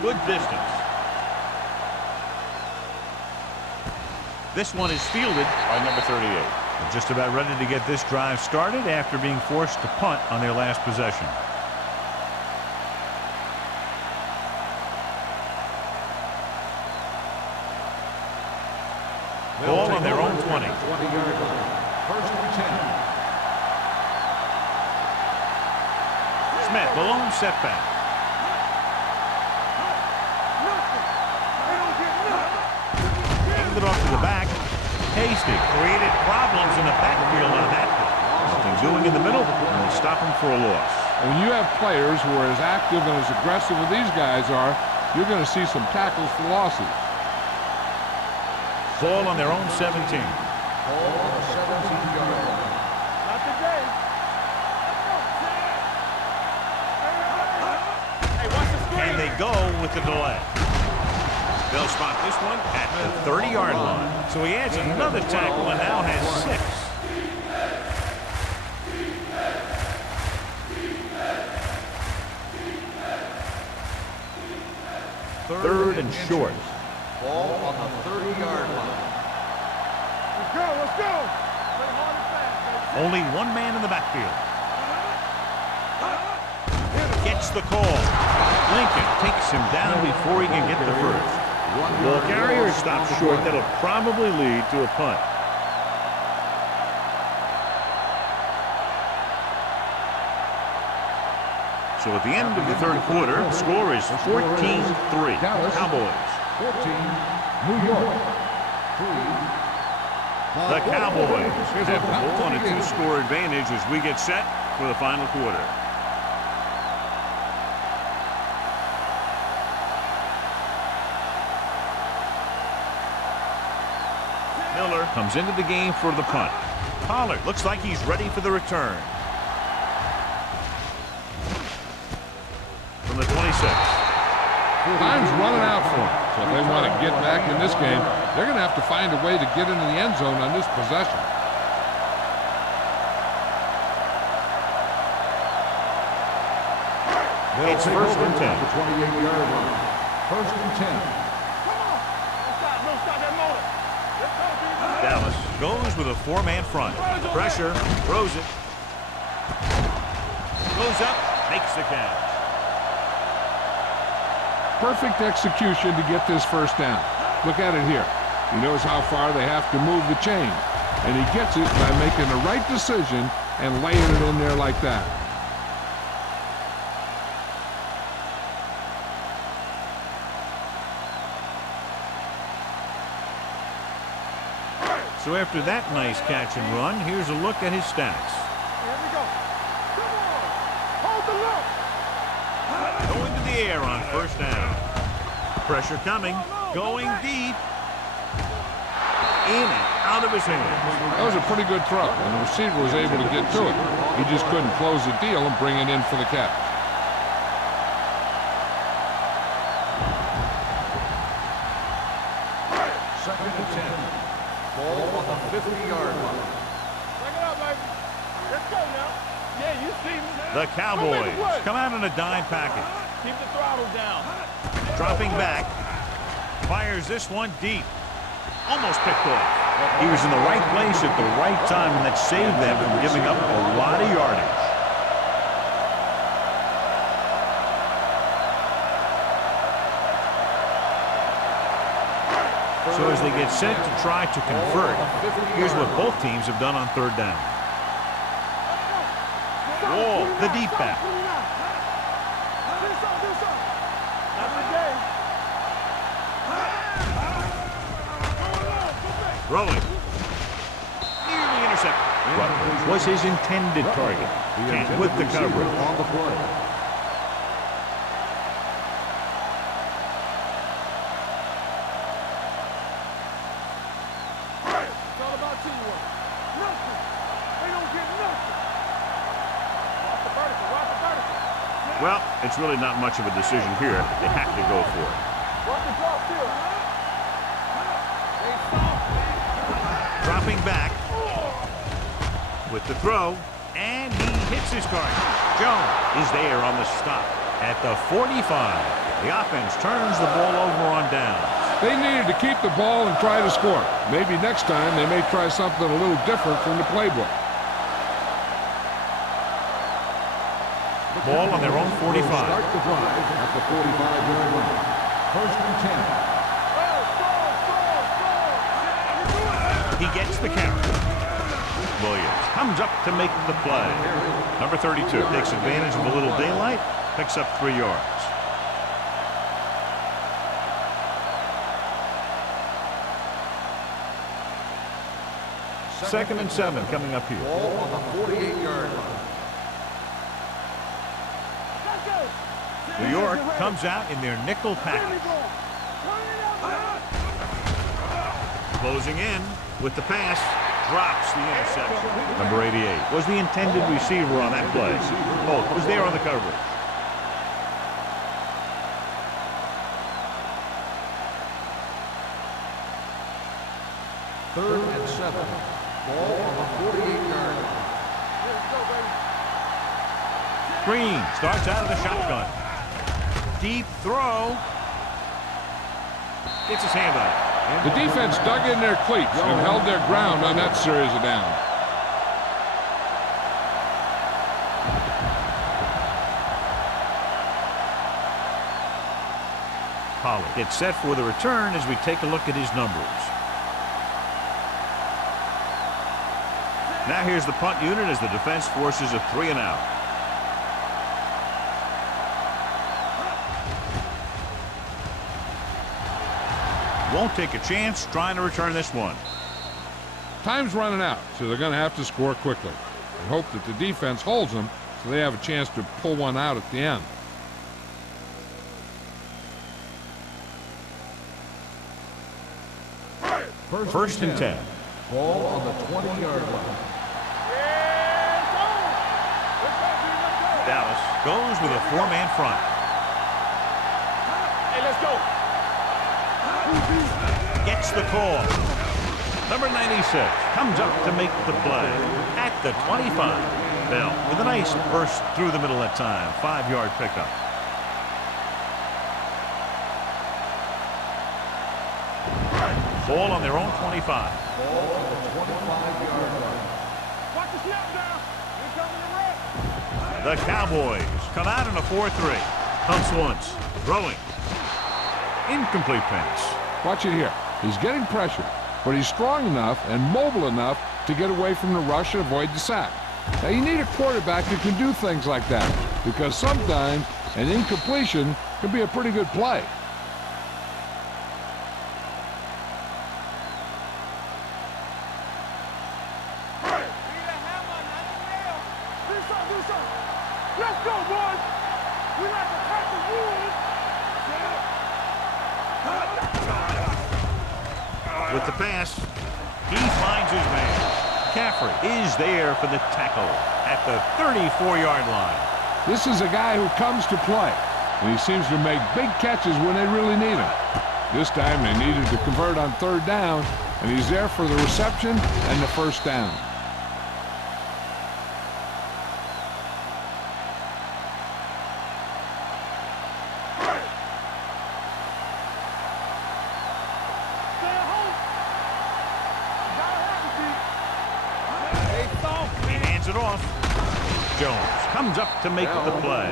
Good distance. This one is fielded by number 38. They're just about ready to get this drive started after being forced to punt on their last possession. Ball on their own 20. 20-yard line. First and 10. Smith, the lone setback. Handed it off to the back. Hasty created problems in the backfield on that play. Nothing doing in the middle, and they stop him for a loss. When you have players who are as active and as aggressive as these guys are, you're going to see some tackles for losses. Ball on their own 17. Ball on the 17-yard line. Not today. Hey, watch the screen. And they go with the delay. They'll spot this one at the 30-yard line. So he adds another tackle and now has 6. Third and short. Ball on the 30-yard line. Let's go, let's go. Play hard and fast, baby. Only one man in the backfield. Gets the call. Lincoln takes him down before he can get the first. Ball carrier stops short. That'll probably lead to a punt. So at the end of the third quarter, the score is 14-3. Cowboys. 14, New York. 3. The Cowboys have the ball on a 2-score advantage as we get set for the final quarter. Miller comes into the game for the punt. Pollard looks like he's ready for the return. From the 26. Time's running out for them. So if they want to get back in this game, they're going to have to find a way to get into the end zone on this possession. It's first and 10. The 28-yard line. First and 10. Come on. Don't stop that motor. Let's go, people. Dallas goes with a 4-man front. Pressure, throws it. Goes up, makes the catch. Perfect execution to get this first down. Look at it here. He knows how far they have to move the chain. And he gets it by making the right decision and laying it in there like that. So after that nice catch and run, here's a look at his stats. Here we go. Come on. Hold the look. Going to the air on first down. Pressure coming, going deep. In and out of his hands. That was a pretty good throw, and the receiver was able to get to it. He just couldn't close the deal and bring it in for the catch. Second and 10. Ball on the 50-yard line. Bring it up, baby. Let's go now. Yeah, you see me. The Cowboys come out in a dime package. Keep the throttle down. Dropping back. Fires this one deep. Almost picked off. He was in the right place at the right time, and that saved them from giving up a lot of yardage. So as they get set to try to convert, here's what both teams have done on third down. Wall, the deep back. Rolling. Nearly intercepted. What was his intended target? Can't with the coverage. On the play. It's all about teamwork. Nothing. They don't get nothing. Watch the vertical. Watch the vertical. Well, it's really not much of a decision here. They have to go for it. Watch the drop field. They soft. Dropping back with the throw, and he hits his target. Jones is there on the stop at the 45. The offense turns the ball over on down. They needed to keep the ball and try to score. Maybe next time they may try something a little different from the playbook. Ball on their own 45. Start the drive at the 45-yard line. First and 10. He gets the carry. Williams comes up to make the play. Number 32 takes advantage of a little daylight, picks up 3 yards. Second and 7 coming up here. Ball on the 48-yard line. New York comes out in their nickel package. Closing in with the pass, drops the interception. Number 88 was the intended receiver on that play. Holt was there on the coverage. Third and 7. Ball on the 48-yard line. Green starts out of the shotgun. Deep throw. Gets his hand on it. The defense dug in their cleats and held their ground on that series of downs. Pollard gets set for the return as we take a look at his numbers. Now here's the punt unit as the defense forces a 3 and out. Won't take a chance trying to return this one. Time's running out, so they're going to have to score quickly and hope that the defense holds them so they have a chance to pull one out at the end. First and 10. 10. Ball on the 20-yard line. Dallas goes with a 4-man front. Hey, let's go. Gets the call. Number 96 comes up to make the play at the 25. Bell with a nice burst through the middle that time. 5-yard pickup. Ball on their own 25. Ball on the 25-yard line. Watch the snap down. Here coming the rep. The Cowboys come out in a 4-3. Pumps once. Throwing. Incomplete pass. Watch it here. He's getting pressure, but he's strong enough and mobile enough to get away from the rush and avoid the sack. Now, you need a quarterback who can do things like that, because sometimes an incompletion can be a pretty good play. Let's go, boys. We like to cut the rules. With the pass, he finds his man. McCaffrey is there for the tackle at the 34-yard line. This is a guy who comes to play, and he seems to make big catches when they really need him. This time they needed to convert on 3rd down, and he's there for the reception and the 1st down. It off. Jones comes up to make the play.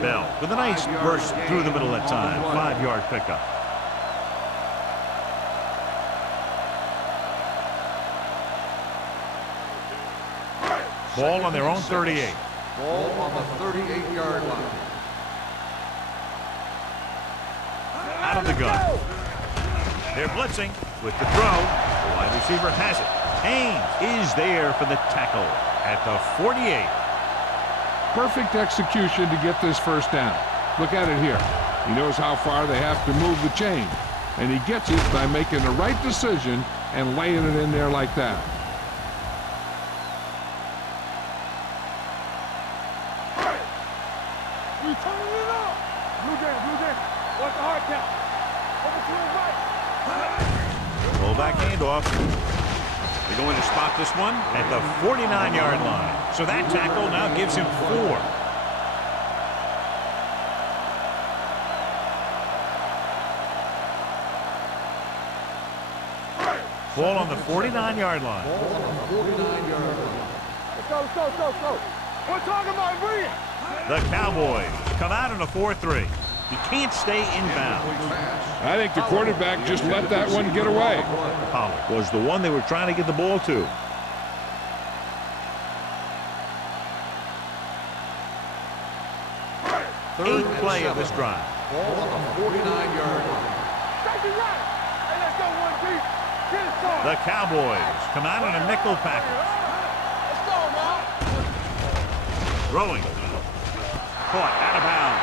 Bell with a nice burst through the middle of that time. 5-yard pickup. Ball on their own 38. Ball on the 38-yard line. Out of the gun. They're blitzing with the throw. The wide receiver has it. Haynes is there for the tackle at the 48. Perfect execution to get this 1st down. Look at it here. He knows how far they have to move the chain, and he gets it by making the right decision and laying it in there like that. We turning it up. Blue Jam. What's the hard count? Over to his right. Fullback handoff. They're going to spot this one at the 49-yard line. So that tackle now gives him 4. Ball on the 49-yard line. Ball on the 49-yard line. Let's go. We're talking about brilliant. The Cowboys come out in a 4-3. He can't stay inbounds. I think the quarterback just let that one get away. Pollard was the one they were trying to get the ball to. Eighth play of this drive. Ball on the 49-yard line. Safety right. Hey, let's go one deep. Get it started. The Cowboys come out in a nickel package. Let's go, man. Throwing. Caught out of bounds.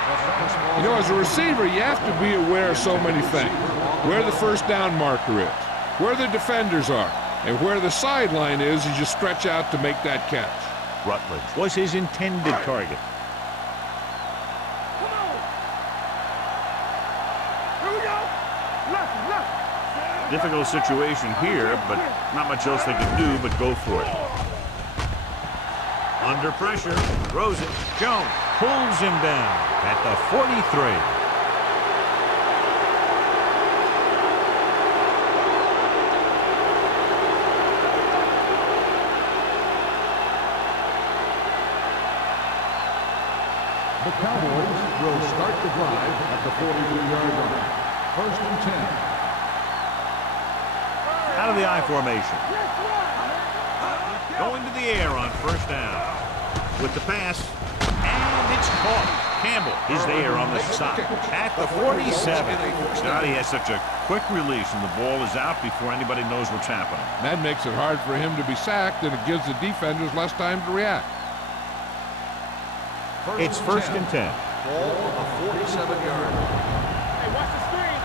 You know, as a receiver, you have to be aware of so many things. Where the 1st down marker is, where the defenders are, and where the sideline is as you stretch out to make that catch. Rutledge was his intended target. Come on. Here we go. Left. Difficult situation here, but not much else they can do but go for it. Under pressure, throws it. Jones pulls him down at the 43. The Cowboys will start the drive at the 43-yard line. First and 10. Out of the I formation. Going to the air on first down. With the pass. And it's caught. Campbell is there on the stop at the 47. God, he has such a quick release, and the ball is out before anybody knows what's happening. That makes it hard for him to be sacked, and it gives the defenders less time to react. It's first and 10. Ball on the 47-yard line. Hey, watch the screen.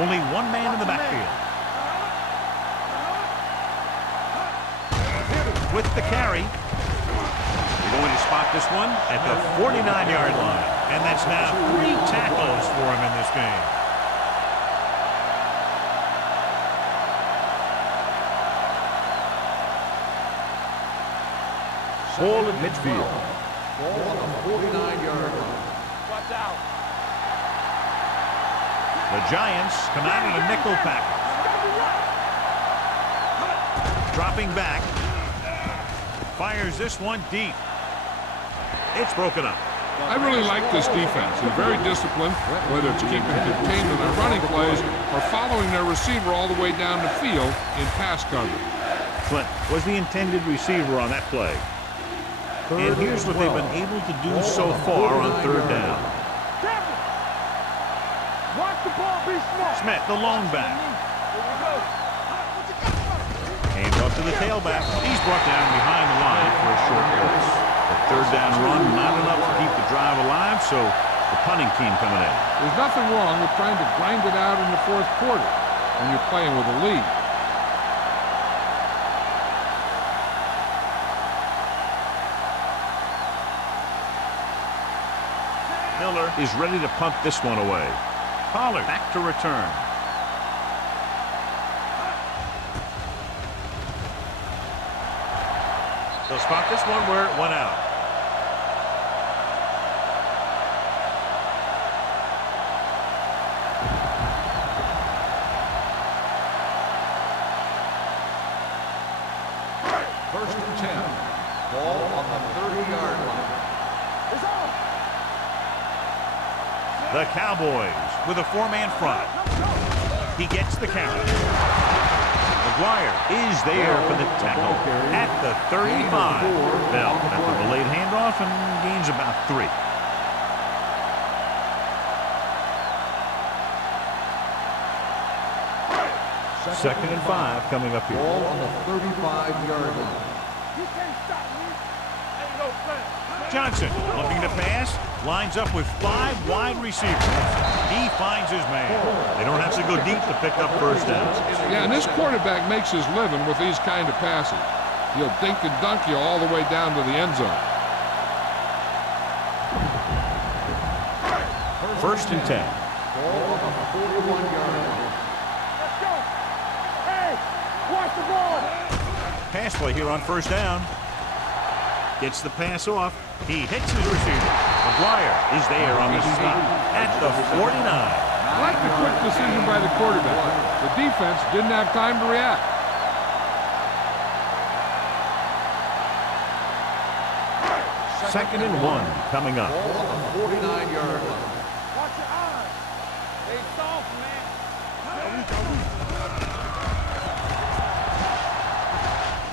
Only one man in the backfield. With the carry. We're going to spot this one at the 49-yard line. And that's now 3 tackles for him in this game. Ball at midfield. Ball on the 49-yard line. Watch out. The Giants come out in a nickel package. Dropping back. Fires this one deep. It's broken up. I really like this defense. They're very disciplined, whether it's keeping contained in their running plays or following their receiver all the way down the field in pass coverage. Flint was the intended receiver on that play. And here's what they've been able to do so far on third down. Watch the ball, be smart. Smith, the lone back. Hands off to the tailback. He's brought down behind the line for a short loss. The third down run, not enough to keep the drive alive, so the punting team coming in. There's nothing wrong with trying to grind it out in the fourth quarter when you're playing with a lead. Miller is ready to punt this one away. Pollard back to return. They'll spot this one where it went out. First and 10. Ball on the 30-yard line. It's off. The Cowboys with a 4-man front. He gets the count. McGuire is there for the tackle at the 35. Bell at the delayed handoff and gains about 3. Second and 5 coming up here. Ball on the 35-yard line. You can't stop me. Ain't no plan. Johnson looking to pass. Lines up with 5 wide receivers. He finds his man. They don't have to go deep to pick up first downs. Yeah, and this quarterback makes his living with these kind of passes. He'll dink and dunk you all the way down to the end zone. First and 10. Ball on the 41-yard line. Let's go. Hey, watch the ball. Pass play here on first down. Gets the pass off. He hits his receiver. McGuire is there on the stop at the 49. I like the quick decision by the quarterback. The defense didn't have time to react. Second and 1 coming up. Ball on the 49-yard line. Watch your eyes. They soft, man.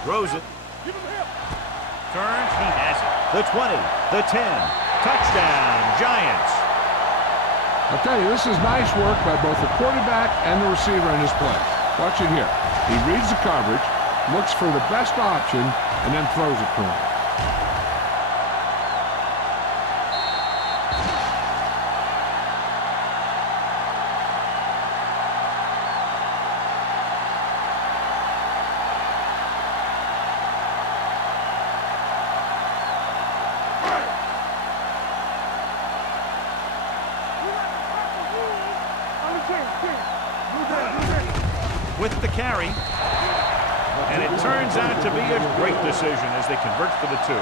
Throws it. Give him hip. Turns. He has it. The 20. The 10. Touchdown, Giants. I'll tell you, this is nice work by both the quarterback and the receiver in his play. Watch it here. He reads the coverage, looks for the best option, and then throws it to him. With the carry. And it turns out to be a great decision as they convert for the 2.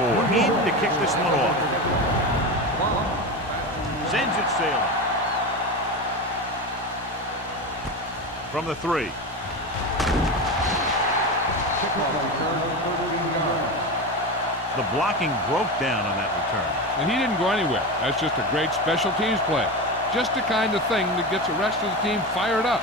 In to kick this one off. Sends it sailing. From the 3. The blocking broke down on that return. And he didn't go anywhere. That's just a great special teams play. Just the kind of thing that gets the rest of the team fired up.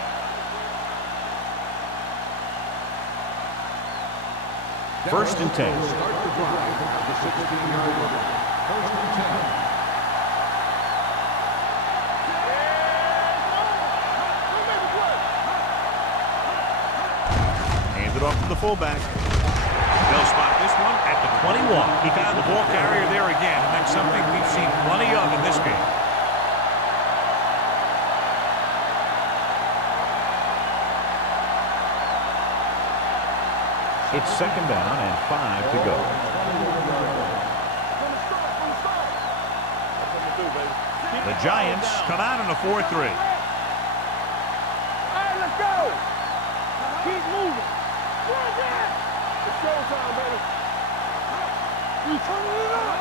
First and 10. Start the drive at the 16-yard line. First and 10. Hand it off to the fullback. They'll spot this one at the 21. He found the ball carrier there again, and that's something we've seen plenty of in this game. It's second down and 5 to go. The Giants come out in a 4-3. All right, let's go. Keep moving. It's showtime, baby. You turning it up.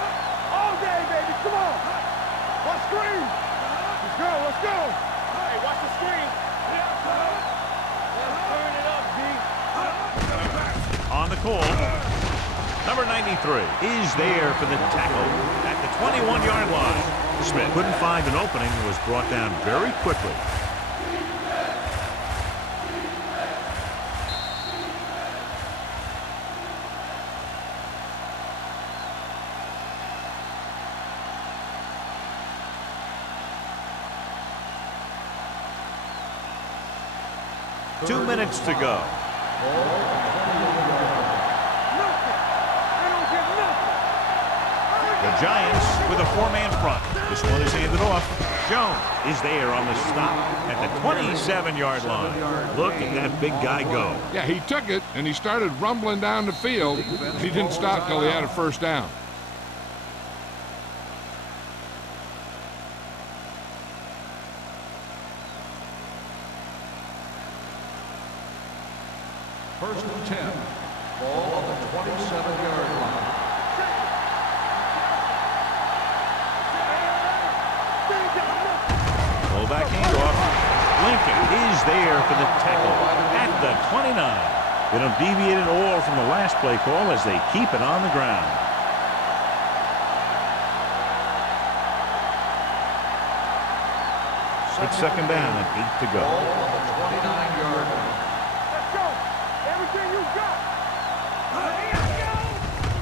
All day, baby. Come on. Watch screen. Let's go. Let's go. Hey, watch the screen. Let's turn it up, B. On the call, number 93 is there for the tackle at the 21-yard line. Smith couldn't find an opening and was brought down very quickly. Two minutes to go. The Giants with a 4-man front. This one is handed off. Jones is there on the stop at the 27-yard line. Look at that big guy go. Yeah, he took it, and he started rumbling down the field. He didn't stop till he had a first down. First and 10. Ball on the 27-yard line. Fullback handoff. Lincoln is there for the tackle at the 29. They don't deviate at all from the last play call as they keep it on the ground. It's second down and 8 to go. Ball on the 29-yard line. Let's go. Everything you got.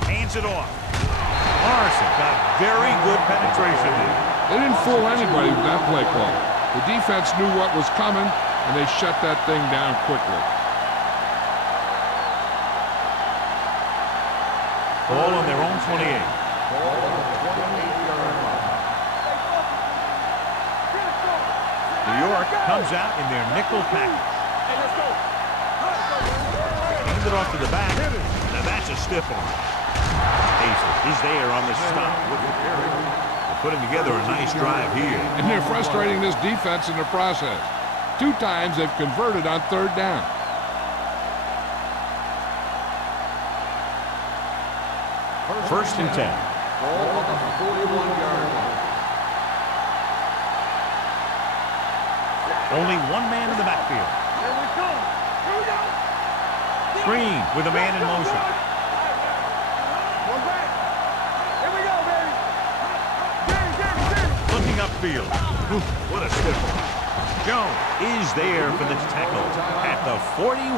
Hands it off. Morrison got very good penetration there. They didn't fool anybody with that play call. The defense knew what was coming, and they shut that thing down quickly. Ball on their own 28. Ball on the 28-yard line. New York comes out in their nickel package. Hey, let's go. Hand it off to the back. Now that's a stiff one. Paisley is there on the stop with the carry. They're putting together a nice drive here. And they're frustrating this defense in the process. 2 times they've converted on third down. First and 10. Ball on the 41-yard line. Only one man in the backfield. Here we go. Here we go. Green with a man in motion. One back. Here we go, baby. Get. Looking upfield. Ooh, what a stiff one. Jones is there for the tackle at the 41.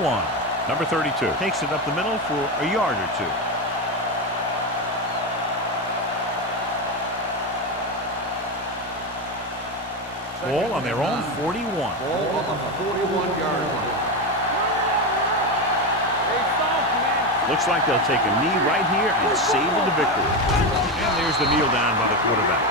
Number 32 takes it up the middle for a yard or two. Ball on their own 41. Ball on the 41-yard line. Looks like they'll take a knee right here and savor the victory. And there's the kneel down by the quarterback.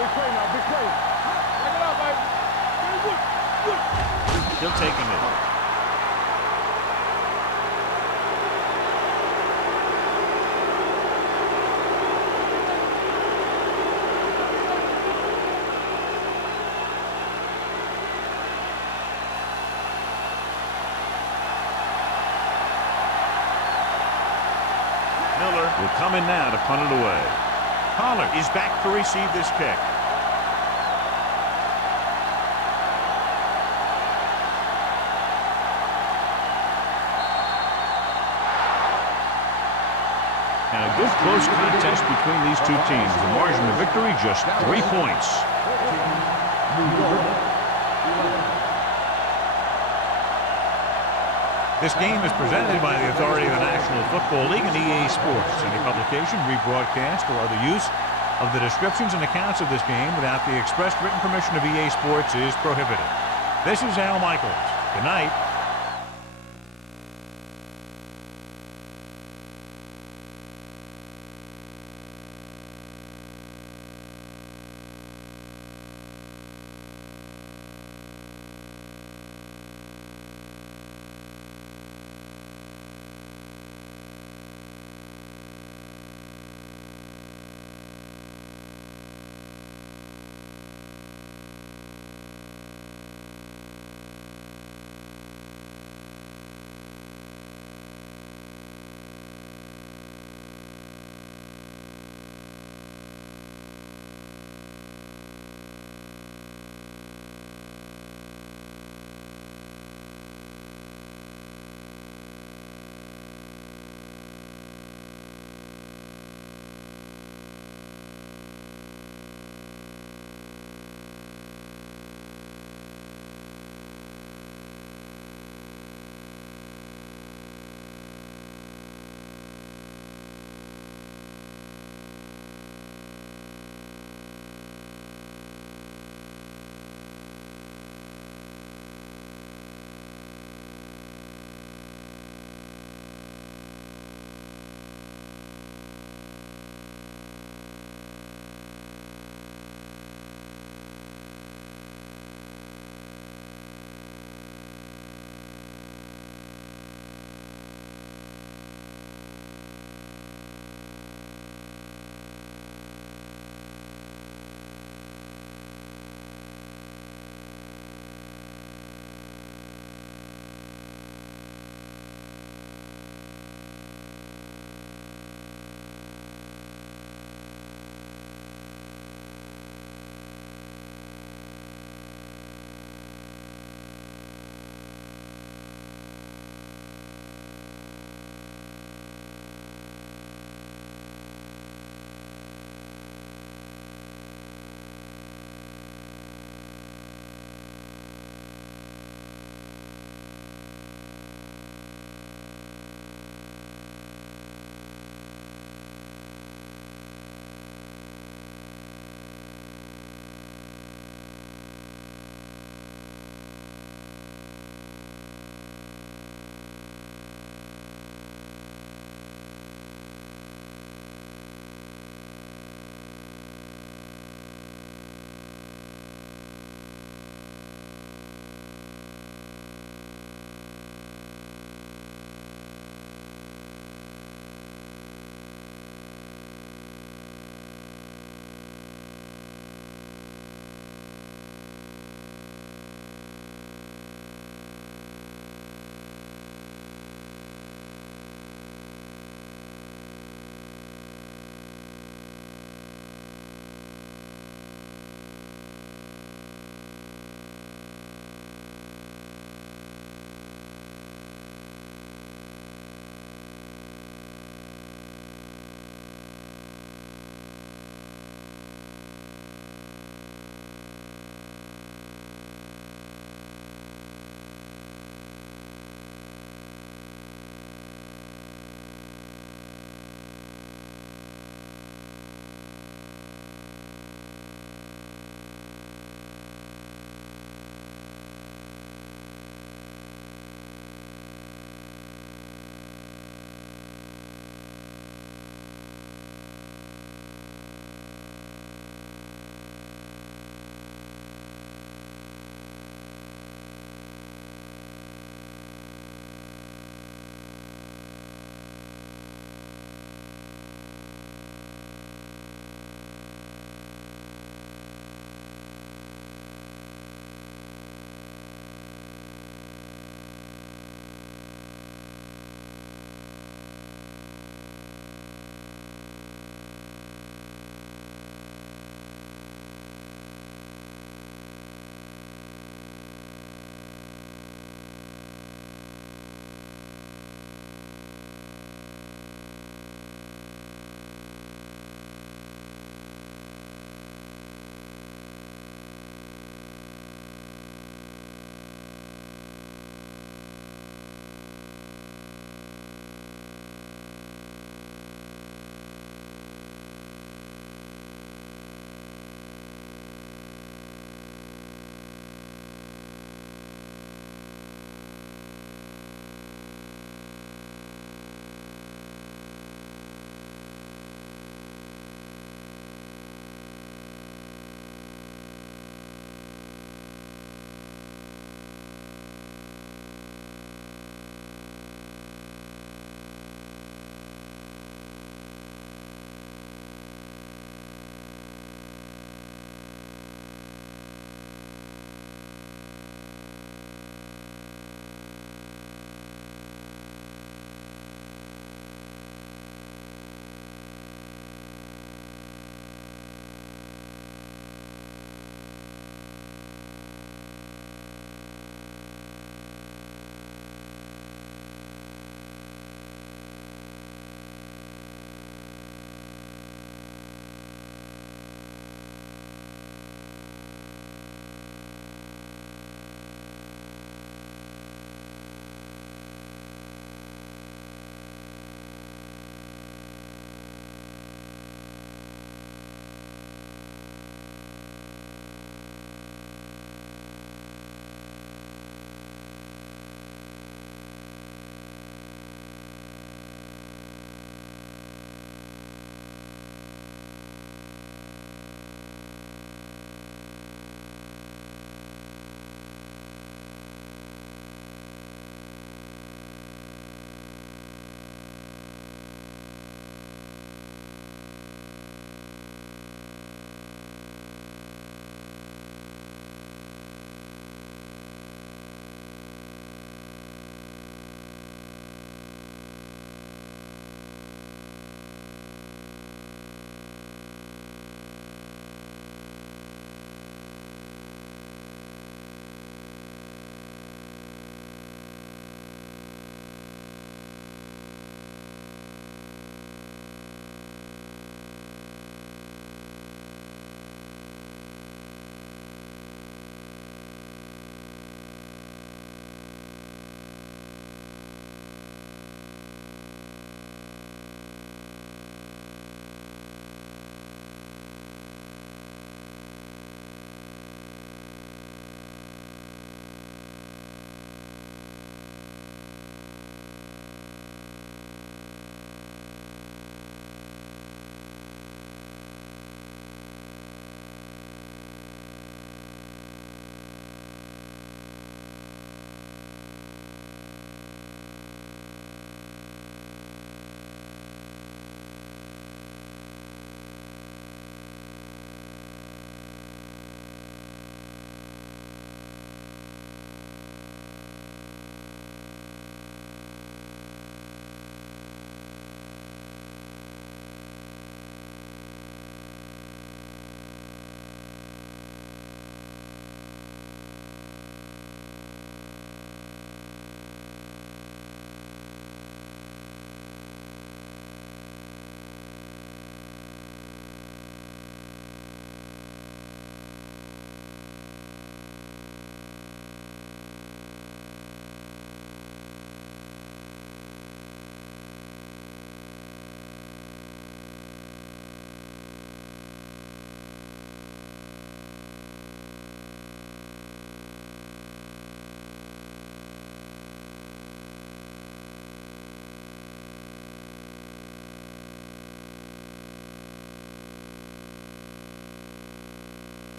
Big play now, big play. Check it out, baby. He'll take him in. Miller will come in now to punt it away. Pollard is back to receive this kick. And a good close contest between these two teams. The margin of victory just 3 points. New York, 11. This game is presented by the authority of the National Football League and EA Sports. Any publication, rebroadcast, or other use of the descriptions and accounts of this game without the express written permission of EA Sports is prohibited. This is Al Michaels. Good night.